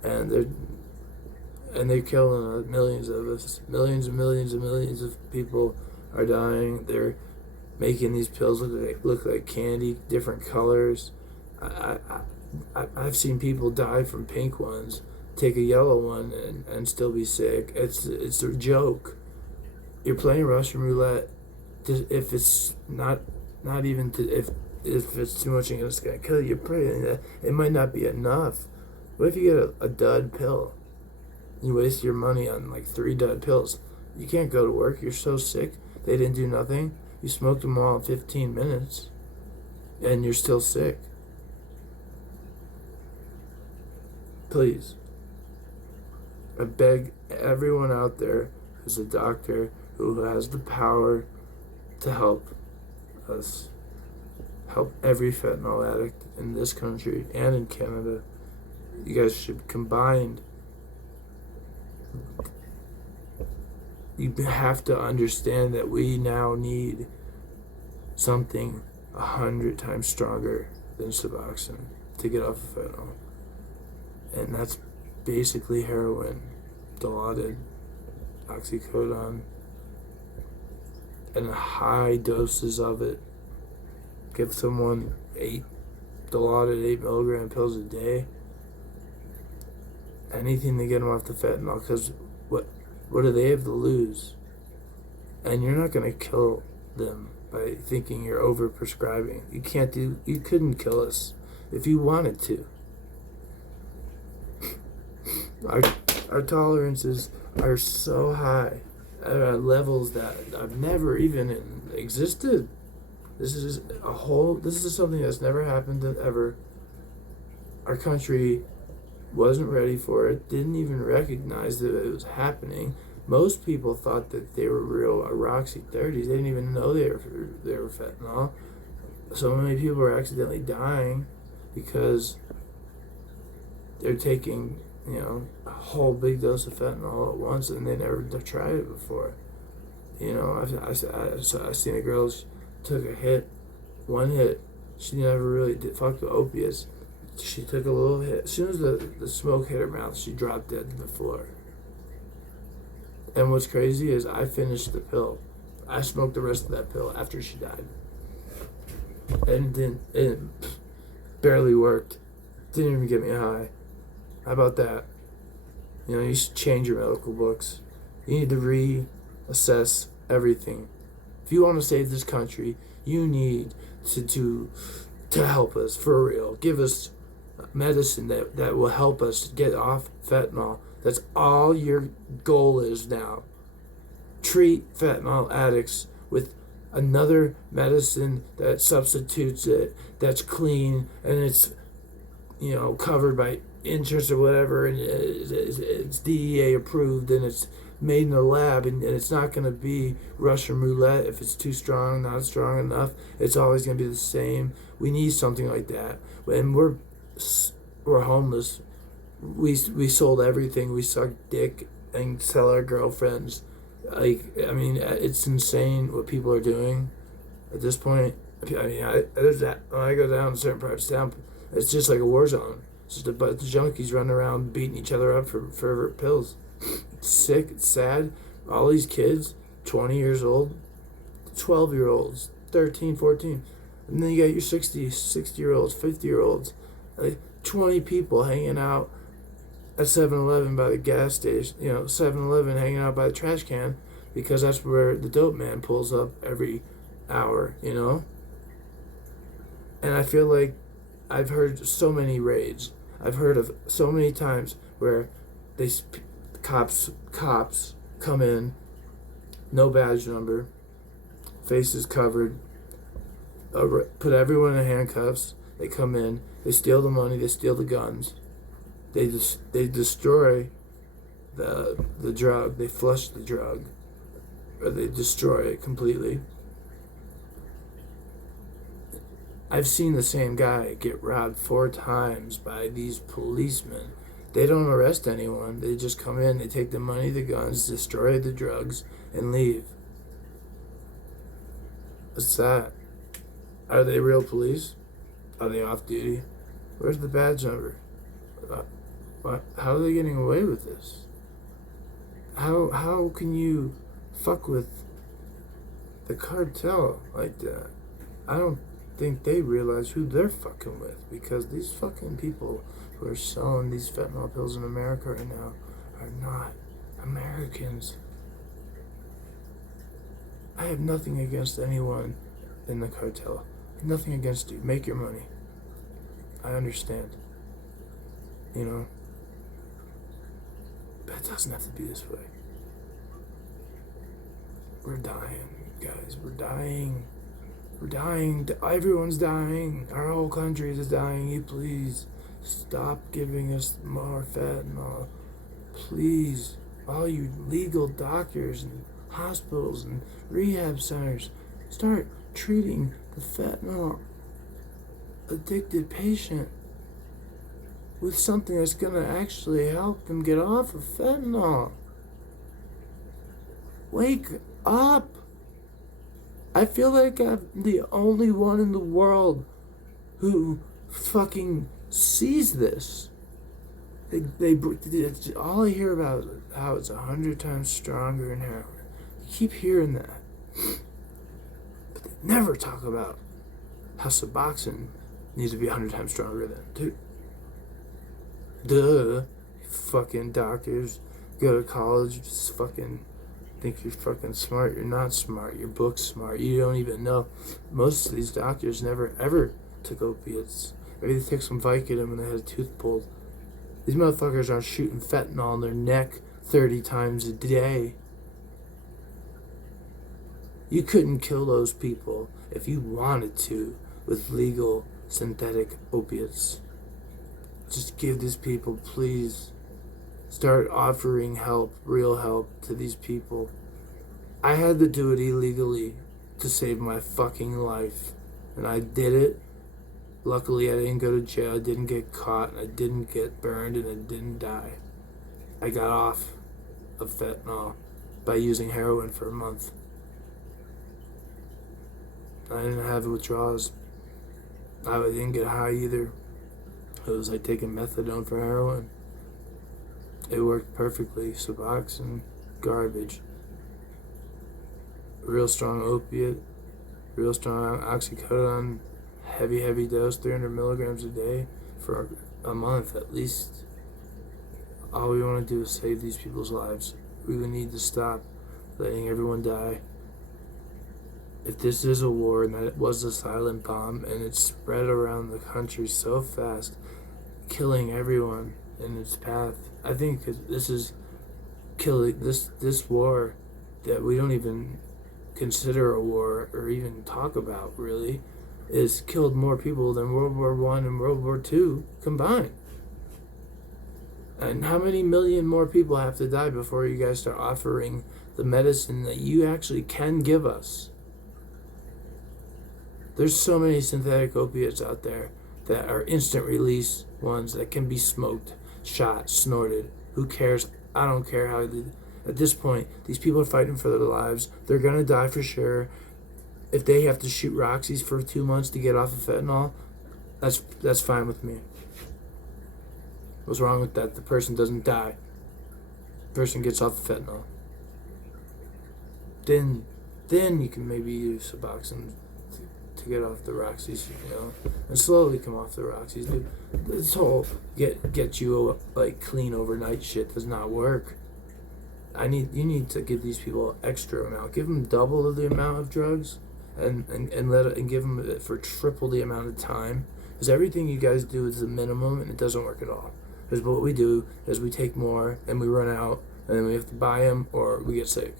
and they're killing millions of us. Millions and millions and millions of people are dying. They're making these pills look like candy, different colors. I've seen people die from pink ones, take a yellow one and still be sick. It's a joke. You're playing Russian roulette. If it's not even if it's too much and it's gonna kill you, you're praying that it might not be enough. What if you get a dud pill? You waste your money on like 3 dud pills. You can't go to work. You're so sick. They didn't do nothing. You smoked them all in 15 minutes, and you're still sick. Please, I beg everyone out there who's a doctor, who has the power to help us, help every fentanyl addict in this country and in Canada. You guys should combine. You have to understand that we now need something 100 times stronger than Suboxone to get off of fentanyl. And that's basically heroin, Dilaudid, oxycodone, and high doses of it. Give someone 8 Dilaudid 8 milligram pills a day. Anything to get them off the fentanyl, because what do they have to lose? And you're not going to kill them by thinking you're over prescribing. You couldn't kill us if you wanted to. Our tolerances are so high at levels that I've never even existed. This is something that's never happened ever. Our country wasn't ready for it, didn't even recognize that it was happening. Most people thought that they were real Roxy 30s. They didn't even know they were fentanyl. So many people were accidentally dying because they're taking, a whole big dose of fentanyl at once, and they never tried it before. I seen a girl, she took one hit. She never really fucked with opiates. She took a little hit. As soon as the smoke hit her mouth, she dropped dead to the floor. And what's crazy is I finished the pill. I smoked the rest of that pill after she died. And it barely worked. Didn't even get me high. How about that? You should change your medical books. You need to reassess everything. If you want to save this country, you need to help us for real. Give us medicine that will help us get off fentanyl. That's all your goal is now. Treat fentanyl addicts with another medicine that substitutes it, that's clean, and it's covered by insurance or whatever, and it's DEA approved, and it's made in a lab, and it's not going to be Russian roulette. If it's too strong, not strong enough, it's always going to be the same. We need something like that. And we're homeless. We sold everything. We sucked dick and sell our girlfriends. It's insane what people are doing at this point. When I go down to certain parts of town, it's just like a war zone. It's just a bunch of junkies running around beating each other up for pills. It's sick. It's sad. All these kids, 20 years old, 12-year-olds, 13, 14. And then you got your 60-year-olds, 50-year-olds. Like 20 people hanging out at 7-Eleven by the gas station. 7-Eleven hanging out by the trash can because that's where the dope man pulls up every hour, And I feel like I've heard so many raids. I've heard of so many times where cops come in, no badge number, faces covered, put everyone in handcuffs. They come in, they steal the money, they steal the guns, they destroy the drug, they flush the drug, or they destroy it completely. I've seen the same guy get robbed 4 times by these policemen. They don't arrest anyone. They just come in, they take the money, the guns, destroy the drugs, and leave. What's that? Are they real police? Are they off duty? Where's the badge number? How are they getting away with this? How can you fuck with the cartel like that? I don't think they realize who they're fucking with, because these fucking people who are selling these fentanyl pills in America right now are not Americans. I have nothing against anyone in the cartel. Nothing against you. Make your money. I understand. You know? But it doesn't have to be this way. We're dying, guys. We're dying. We're dying. Everyone's dying. Our whole country is dying. You please stop giving us more fentanyl. Please. All you legal doctors and hospitals and rehab centers, start treating the fentanyl addicted patient with something that's going to actually help them get off of fentanyl. Wake up. I feel like I'm the only one in the world who fucking sees this. All I hear about is how it's 100 times stronger than heroin. You keep hearing that. But they never talk about how Suboxone needs to be 100 times stronger than, dude. Duh. Fucking doctors go to college, just fucking think you're fucking smart. You're not smart. Your book's smart. You don't even know. Most of these doctors never ever took opiates. Maybe they took some Vicodin when they had a tooth pulled. These motherfuckers aren't shooting fentanyl in their neck 30 times a day. You couldn't kill those people if you wanted to with legal synthetic opiates. Just give these people, please. Start offering help, real help, to these people. I had to do it illegally to save my fucking life. And I did it. Luckily, I didn't go to jail, I didn't get caught, and I didn't get burned, and I didn't die. I got off of fentanyl by using heroin for a month. I didn't have withdrawals. I didn't get high either. It was like taking methadone for heroin. It worked perfectly. Suboxone, garbage. Real strong opiate, real strong oxycodone, heavy dose, 300 milligrams a day for a month at least. All we want to do is save these people's lives. We need to stop letting everyone die. If this is a war and that it was a silent bomb and it's spread around the country so fast, killing everyone in its path, I think this is killing this war that we don't even consider a war or even talk about really, is killed more people than World War I and World War II combined. And how many million more people have to die before you guys start offering the medicine that you actually can give us? There's so many synthetic opiates out there that are instant release ones that can be smoked, shot, snorted. Who cares? I don't care how they... At this point, these people are fighting for their lives. They're gonna die for sure. If they have to shoot Roxy's for 2 months to get off of fentanyl, that's fine with me. What's wrong with that? The person doesn't die. The person gets off of fentanyl. Then you can maybe use Suboxone to get off the Roxy's, you know, and slowly come off the Roxy's. Dude, this whole get you like clean overnight shit does not work. You need to give these people extra amount. Give them double of the amount of drugs, and give them it for triple the amount of time. Because everything you guys do is the minimum, and it doesn't work at all. Because what we do is we take more, and we run out, and then we have to buy them, or we get sick.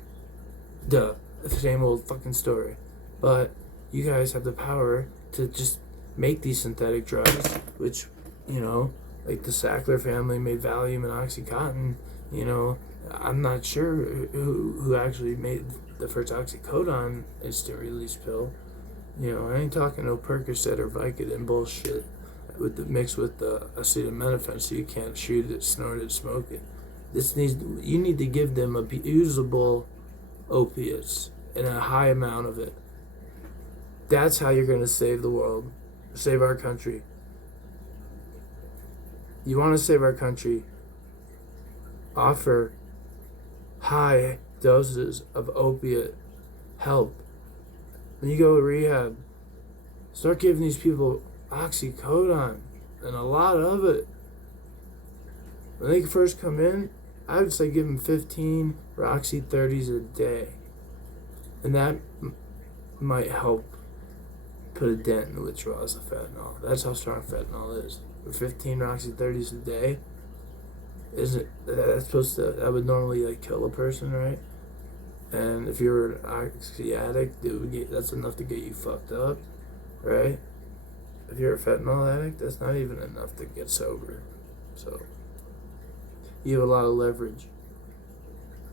Duh. The same old fucking story. But you guys have the power to just make these synthetic drugs, which, you know, like the Sackler family made Valium and OxyContin. You know, I'm not sure who actually made the first oxycodone instant release pill. You know, I ain't talking no Percocet or Vicodin bullshit with the mixed with the acetaminophen, so you can't shoot it, snort it, smoke it. You need to give them usable opiates in a high amount of it. That's how you're going to save the world, save our country. You want to save our country, offer high doses of opiate help. When you go to rehab, start giving these people oxycodone and a lot of it. When they first come in, I would say give them 15 Roxy 30s a day. And that might help put a dent in the withdrawals of fentanyl. That's how strong fentanyl is. For 15 Roxy 30s a day, that would normally like kill a person, right? And if you're an oxy addict, that's enough to get you fucked up, right? If you're a fentanyl addict, that's not even enough to get sober. So you have a lot of leverage,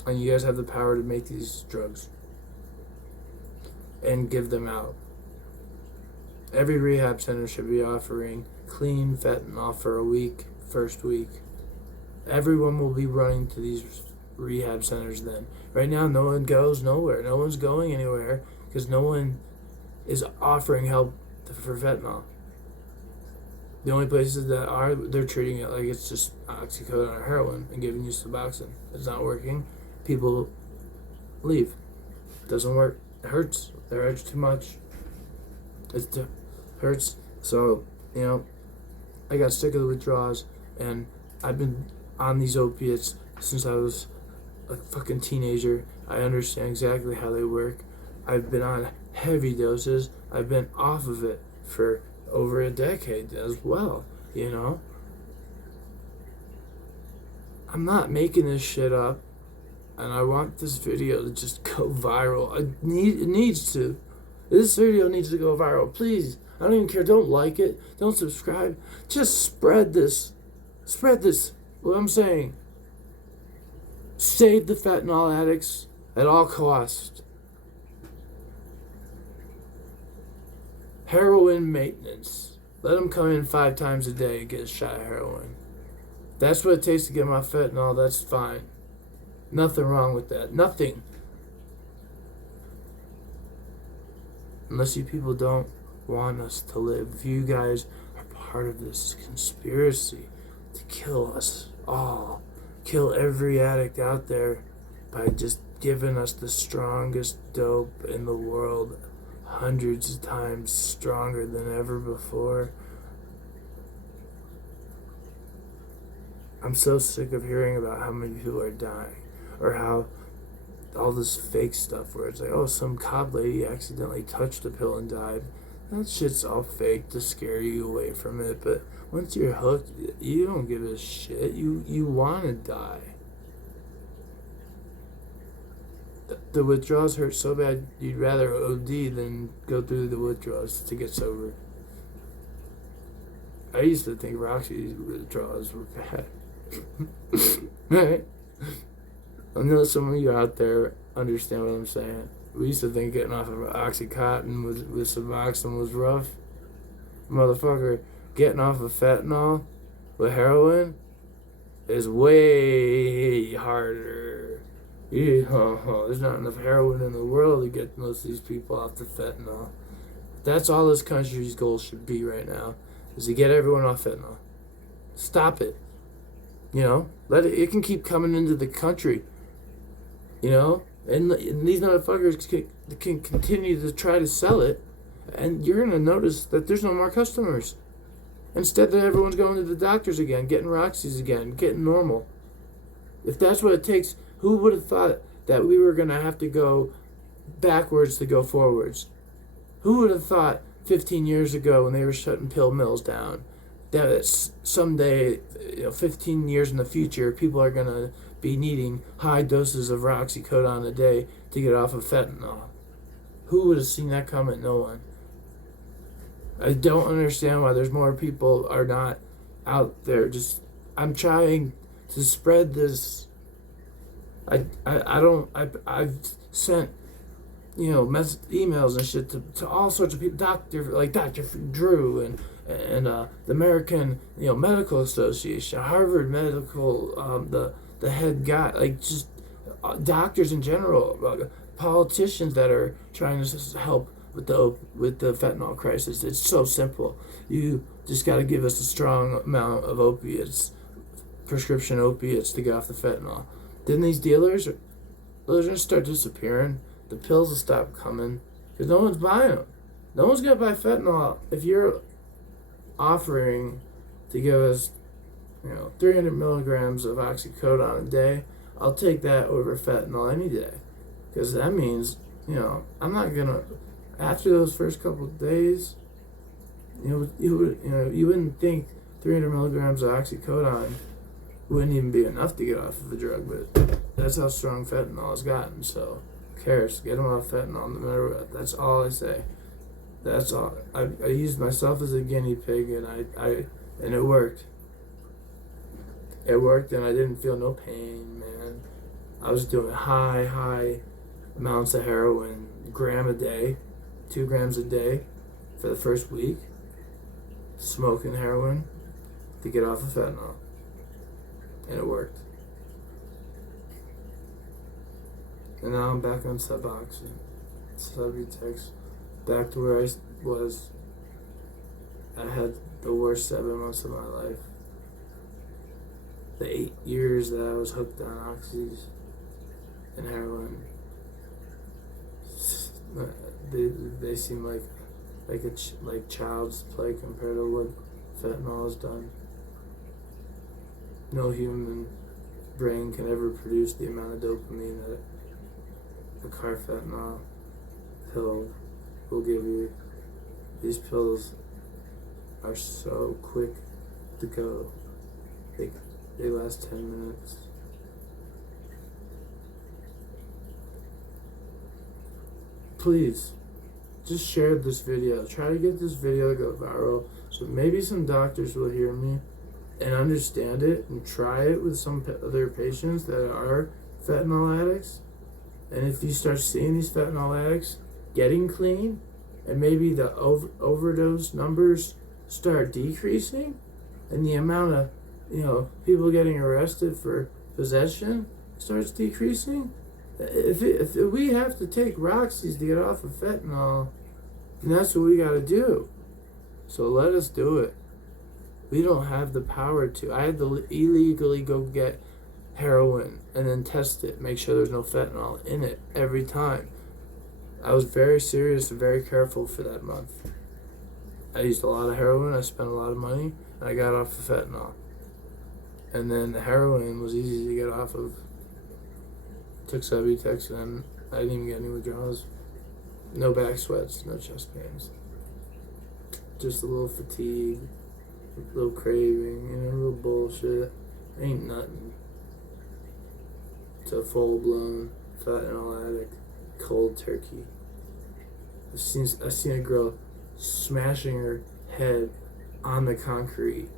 and you guys have the power to make these drugs and give them out. Every rehab center should be offering clean fentanyl for a week, first week. Everyone will be running to these rehab centers then. Right now, no one goes nowhere. No one's going anywhere because no one is offering help for fentanyl. The only places that are, they're treating it like it's just oxycodone or heroin and giving you Suboxone. It's not working. People leave. It doesn't work. It hurts. It hurts too much. It hurts. So, you know, I got sick of the withdrawals, and I've been on these opiates since I was a fucking teenager. I understand exactly how they work. I've been on heavy doses. I've been off of it for over a decade as well, you know? I'm not making this shit up, and I want this video to just go viral. It needs to. This video needs to go viral. Please, I don't even care. Don't like it. Don't subscribe. Just spread this. Spread this. What I'm saying. Save the fentanyl addicts at all costs. Heroin maintenance. Let them come in 5 times a day and get a shot of heroin. That's what it takes to get my fentanyl. That's fine. Nothing wrong with that. Nothing. Unless you people don't want us to live. If you guys are part of this conspiracy to kill us all, kill every addict out there by just giving us the strongest dope in the world, hundreds of times stronger than ever before. I'm so sick of hearing about how many people are dying, or how all this fake stuff where it's like, oh, some cop lady accidentally touched a pill and died. That shit's all fake to scare you away from it, but once you're hooked, you don't give a shit. You want to die. The withdrawals hurt so bad, you'd rather OD than go through the withdrawals to get sober. I used to think Roxy's withdrawals were bad. Right? I know some of you out there understand what I'm saying. We used to think getting off of Oxycontin with Suboxone was rough. Motherfucker, getting off of fentanyl with heroin is way harder. There's not enough heroin in the world to get most of these people off the fentanyl. That's all this country's goal should be right now, is to get everyone off fentanyl. Stop it. You know, it can keep coming into the country. You know, and these motherfuckers can continue to try to sell it, and you're going to notice that there's no more customers. Instead, everyone's going to the doctors again, getting Roxy's again, getting normal. If that's what it takes, who would have thought that we were going to have to go backwards to go forwards? Who would have thought 15 years ago when they were shutting pill mills down that someday, 15 years in the future, people are going to be needing high doses of oxycodone a day to get off of fentanyl? Who would have seen that coming? No one. I don't understand why there's more people are not out there. I'm trying to spread this. I've sent emails and shit to all sorts of people, Dr. Drew and the American Medical Association, Harvard Medical, the head guy, like just doctors in general, politicians that are trying to help with the fentanyl crisis. It's so simple. You just got to give us a strong amount of opiates, prescription opiates, to get off the fentanyl. Then these dealers are gonna start disappearing. The pills will stop coming because no one's buying them. No one's gonna buy fentanyl if you're offering to give us 300 milligrams of oxycodone a day. I'll take that over fentanyl any day, because that means I'm not gonna, after those first couple of days, you wouldn't think 300 milligrams of oxycodone wouldn't even be enough to get off of the drug, but that's how strong fentanyl has gotten. So who cares? Get them off fentanyl no matter what. That's all I say. That's all. I used myself as a guinea pig, and and it worked. It worked, and I didn't feel no pain, man. I was doing high amounts of heroin, gram a day, 2 grams a day, for the first week, smoking heroin to get off of fentanyl, and it worked. And now I'm back on Suboxone, Subutex, back to where I was. I had the worst 7 months of my life. The 8 years that I was hooked on oxys and heroin, they seem like child's play compared to what fentanyl has done. No human brain can ever produce the amount of dopamine that a carfentanil pill will give you. These pills are so quick to go. They last 10 minutes. Please, just share this video. Try to get this video to go viral, so maybe some doctors will hear me and understand it and try it with some other patients that are fentanyl addicts. And if you start seeing these fentanyl addicts getting clean, and maybe the overdose numbers start decreasing, and the amount of people getting arrested for possession starts decreasing. If we have to take Roxy's to get off of fentanyl, then that's what we got to do. So let us do it. We don't have the power to. I had to illegally go get heroin and then test it, make sure there's no fentanyl in it every time. I was very serious and very careful for that month. I used a lot of heroin, I spent a lot of money, and I got off of fentanyl. And then the heroin was easy to get off of. Took Subutex, and I didn't even get any withdrawals. No back sweats, no chest pains. Just a little fatigue, a little craving, a little bullshit. Ain't nothing to a full-blown fentanyl addict, cold turkey. I've seen a girl smashing her head on the concrete.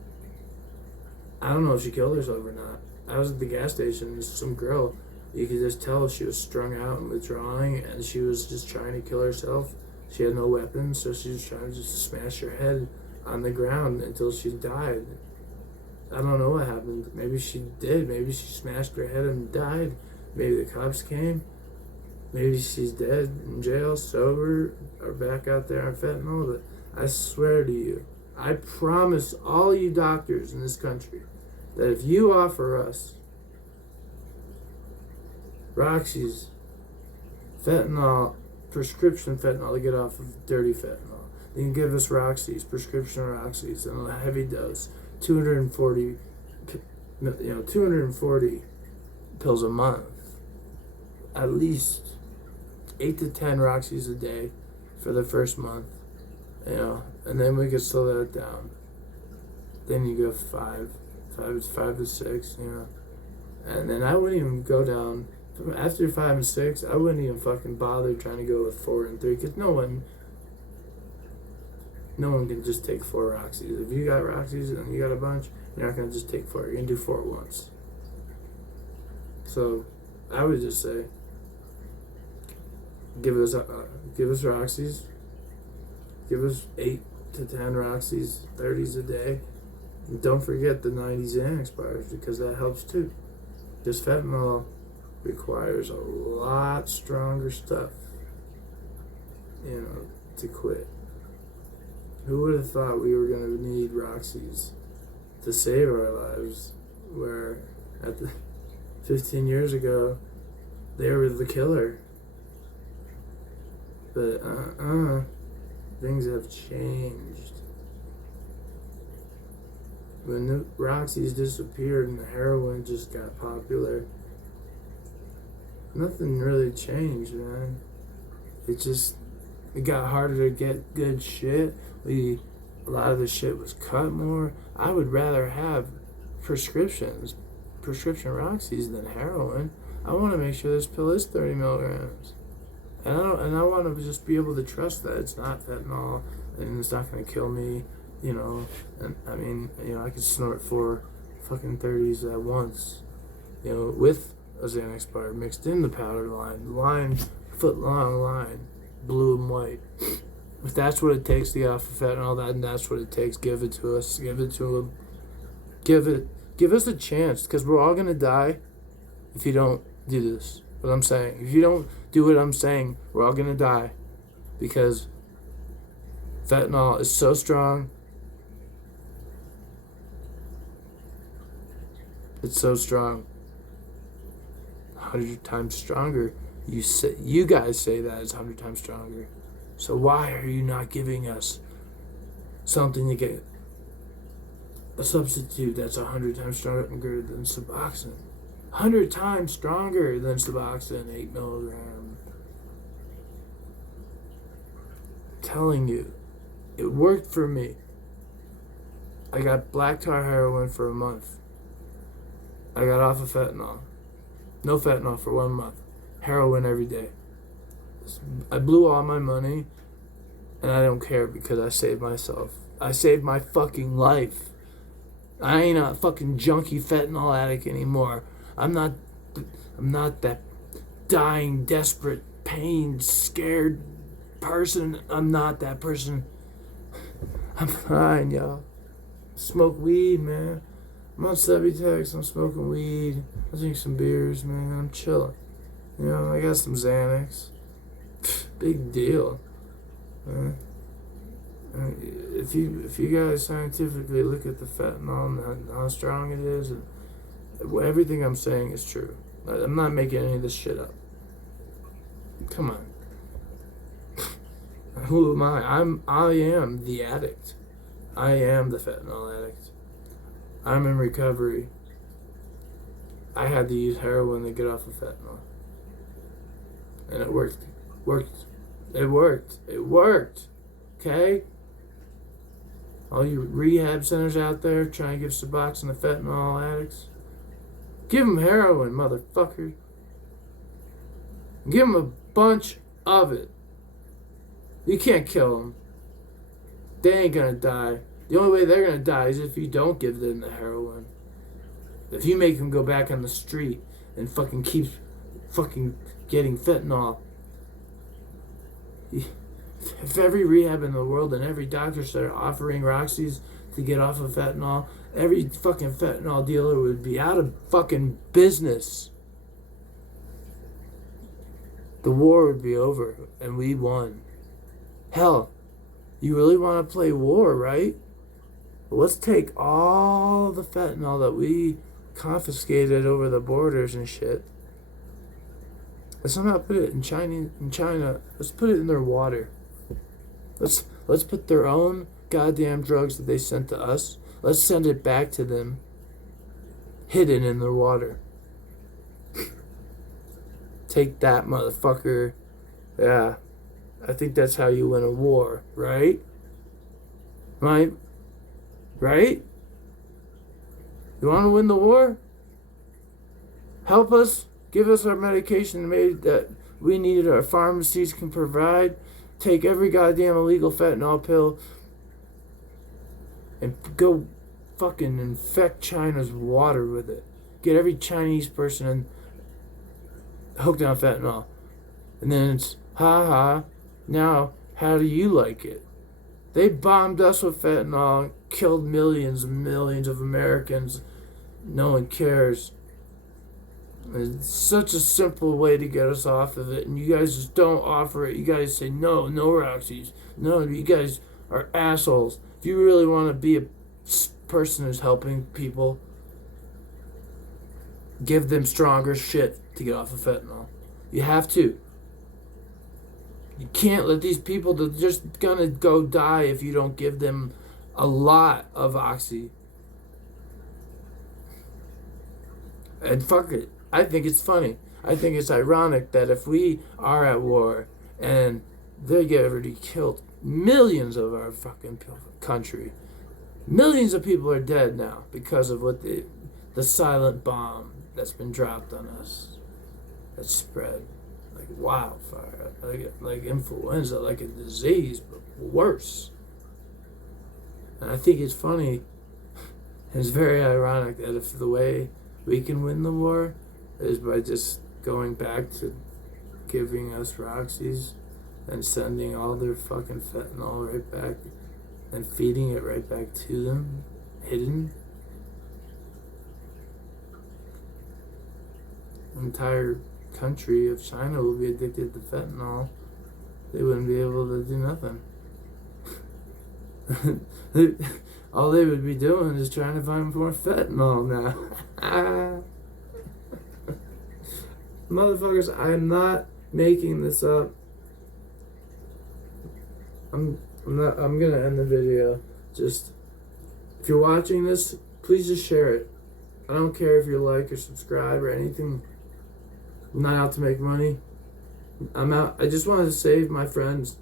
I don't know if she killed herself or not. I was at the gas station, and some girl, you could just tell she was strung out and withdrawing, and she was just trying to kill herself. She had no weapons, so she was trying to just smash her head on the ground until she died. I don't know what happened. Maybe she did. Maybe she smashed her head and died. Maybe the cops came. Maybe she's dead in jail, sober, or back out there on fentanyl. But I swear to you, I promise all you doctors in this country that if you offer us Roxy's fentanyl, prescription fentanyl to get off of dirty fentanyl, you can give us Roxy's, prescription Roxy's, in a heavy dose, 240 pills a month, at least 8 to 10 Roxy's a day for the first month, and then we could slow that down. Then you go 5 to 6, and then I wouldn't even go down. After 5 and 6, I wouldn't even fucking bother trying to go with 4 and 3, because no one can just take 4 Roxy's. If you got Roxy's and you got a bunch, you're not gonna just take 4. You're gonna do 4 once. So I would just say, Give us Roxy's. Give us 8 to 10 Roxy's 30s a day. And don't forget the 90s Xanax bars, because that helps too. Because fentanyl requires a lot stronger stuff, to quit. Who would have thought we were going to need Roxy's to save our lives, where 15 years ago, they were the killer. But things have changed. When the Roxy's disappeared and the heroin just got popular, nothing really changed, man. It got harder to get good shit. A lot of the shit was cut more. I would rather have prescription Roxy's than heroin. I want to make sure this pill is 30 milligrams. And I want to just be able to trust that it's not fentanyl and it's not going to kill me, And I mean, I could snort 4 fucking 30s at once, with a Xanax bar mixed in the powder line, foot-long line, blue and white. If that's what it takes to get off of fentanyl, that's what it takes. Give it to us. Give it to them. Give us a chance, because we're all gonna die if you don't do this. What I'm saying. If you don't do what I'm saying, we're all gonna die, because fentanyl is so strong. It's so strong. 100 times stronger. You guys say that it's 100 times stronger. So why are you not giving us something to get a substitute that's 100 times stronger than Suboxone? 100 times stronger than Suboxone, 8 milligram. I'm telling you, it worked for me. I got black tar heroin for a month. I got off of fentanyl. No fentanyl for 1 month. Heroin every day. I blew all my money, and I don't care, because I saved myself. I saved my fucking life. I ain't a fucking junkie fentanyl addict anymore. I'm not that dying, desperate, pain, scared person. I'm not that person. I'm fine, y'all. Smoke weed, man. I'm on Subutex. I'm smoking weed. I drink some beers, man. I'm chilling. I got some Xanax. Big deal. If you guys scientifically look at the fentanyl and how strong it is, and everything I'm saying is true. I'm not making any of this shit up. Come on. Who am I? I am the addict. I am the fentanyl addict. I'm in recovery. I had to use heroin to get off of fentanyl. And it worked. It worked. Okay? All you rehab centers out there trying to give Suboxone to fentanyl addicts, give them heroin, motherfucker. Give them a bunch of it. You can't kill them. They ain't gonna die. The only way they're gonna die is if you don't give them the heroin. If you make them go back on the street and fucking keep fucking getting fentanyl. If every rehab in the world and every doctor started offering Roxy's to get off of fentanyl, every fucking fentanyl dealer would be out of fucking business. The war would be over and we won. Hell, you really want to play war, right? Well, let's take all the fentanyl that we confiscated over the borders and shit. Let's not put it in China. Let's put it in their water. Let's put their own goddamn drugs that they sent to us. Let's send it back to them, hidden in their water. Take that, motherfucker. Yeah, I think that's how you win a war, right? Right? You want to win the war? Help us. Give us our medication that we need, our pharmacies can provide. Take every goddamn illegal fentanyl pill and go fucking infect China's water with it. Get every Chinese person hooked on fentanyl. And then it's Ha ha. Now, how do you like it? They bombed us with fentanyl, killed millions and millions of Americans. No one cares. It's such a simple way to get us off of it, and you guys just don't offer it. You guys say, no, no Roxy's. No, you guys are assholes. If you really want to be a person who's helping people, give them stronger shit to get off of fentanyl. You have to. You can't let these people, they're just gonna go die if you don't give them a lot of oxy. And fuck it. I think it's funny. I think it's ironic that if we are at war and they get already killed millions of our fucking country, millions of people are dead now because of what the silent bomb that's been dropped on us, that's spread like wildfire, like influenza, like a disease, but worse. And I think it's funny, it's very ironic that if the way we can win the war is by just going back to giving us Roxy's and sending all their fucking fentanyl right back and feeding it right back to them, hidden. The entire country of China will be addicted to fentanyl. They wouldn't be able to do nothing. All they would be doing is trying to find more fentanyl now. Motherfuckers, I'm not making this up. I'm gonna end the video. Just, if you're watching this, please just share it. I don't care if you like or subscribe or anything. I'm not out to make money. I'm out. I just wanted to save my friends.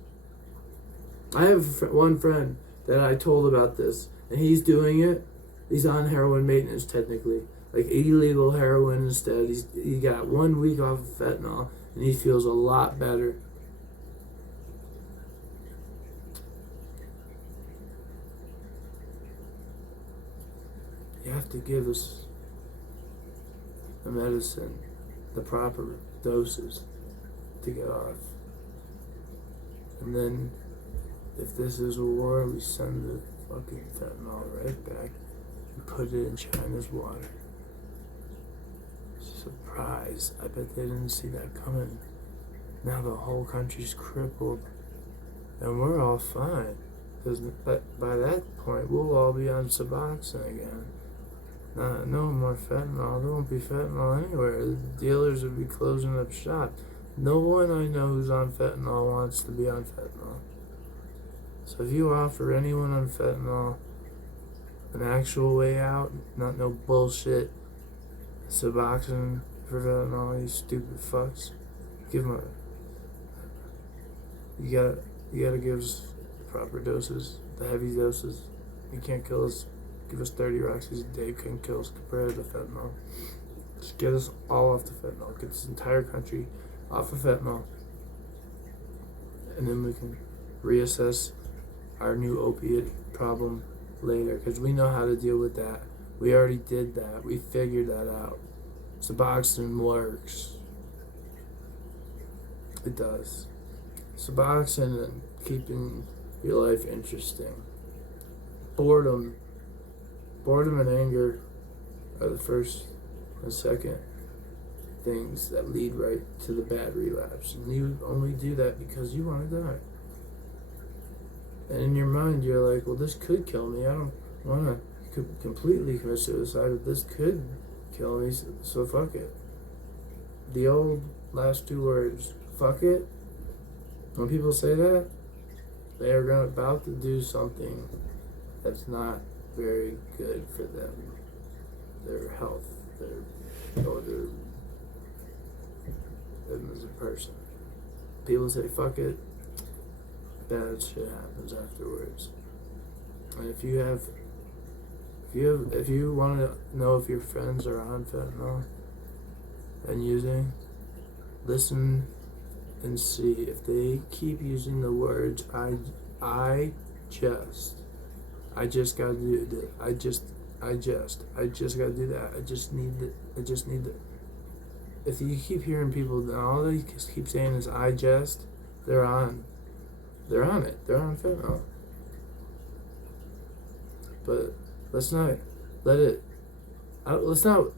I have one friend that I told about this, and he's doing it. He's on heroin maintenance technically, like illegal heroin instead. He got 1 week off of fentanyl, and he feels a lot better. You have to give us the medicine, the proper doses to get off. And then, if this is a war, we send the fucking fentanyl right back and put it in China's water. Surprise. I bet they didn't see that coming. Now the whole country's crippled. And we're all fine. Because by that point, we'll all be on Suboxone again. No more fentanyl. There won't be fentanyl anywhere. The dealers would be closing up shop. No one I know who's on fentanyl wants to be on fentanyl. So if you offer anyone on fentanyl an actual way out, not no bullshit Suboxone for fentanyl, you stupid fucks, give them you gotta give us proper doses, the heavy doses. You can't kill us. Give us 30 Roxy's a day, couldn't kill us compared to fentanyl. Just get us all off the fentanyl. Get this entire country off of fentanyl. And then we can reassess our new opiate problem later. Because we know how to deal with that. We already did that. We figured that out. Suboxone works. It does. Suboxone and keeping your life interesting. Boredom and anger are the first and second things that lead right to the bad relapse. And you only do that because you want to die. And in your mind, you're like, well, this could kill me. I don't want to completely commit suicide, but this could kill me, so fuck it. The old last two words, fuck it. When people say that, they are about to do something that's not very good for them, their health, them as a person. People say fuck it, bad shit happens afterwards. And if you want to know if your friends are on fentanyl and using, listen and see if they keep using the words I just gotta do that. I just gotta do that. I just need that. If you keep hearing people, all they keep saying is I just, They're on it. They're on fentanyl. But let's not let it. Let's not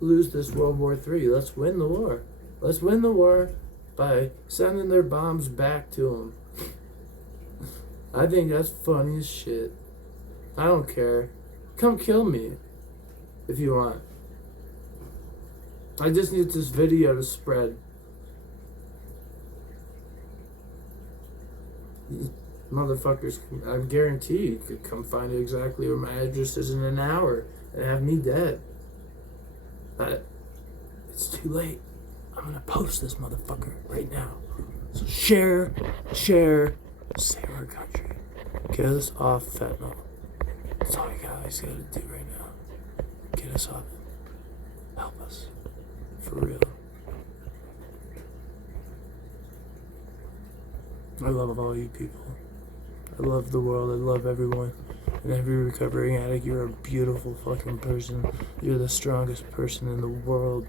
lose this World War III. Let's win the war. Let's win the war by sending their bombs back to them. I think that's funny as shit. I don't care. Come kill me if you want. I just need this video to spread. Motherfuckers, I guarantee you could come find exactly where my address is in an hour and have me dead. But it's too late. I'm gonna post this motherfucker right now. So share, save our country. Get us off fentanyl. That's all you guys gotta do right now. Get us off. Help us. For real. I love all you people. I love the world. I love everyone. And every recovering addict, you're a beautiful fucking person. You're the strongest person in the world.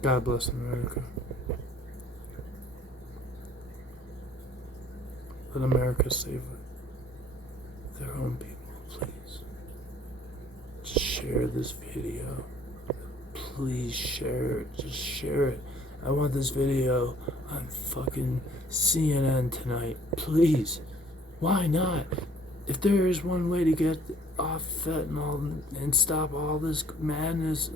God bless America. Let America save their own people, please. Just share this video. Please share it. Just share it. I want this video on fucking CNN tonight. Please. Why not? If there is one way to get off fentanyl and stop all this madness,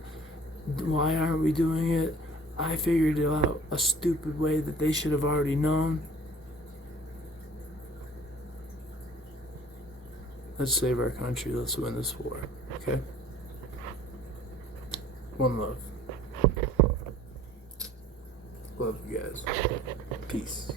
why aren't we doing it? I figured it out a stupid way that they should have already known. Let's save our country. Let's win this war. Okay? One love. Love you guys. Peace.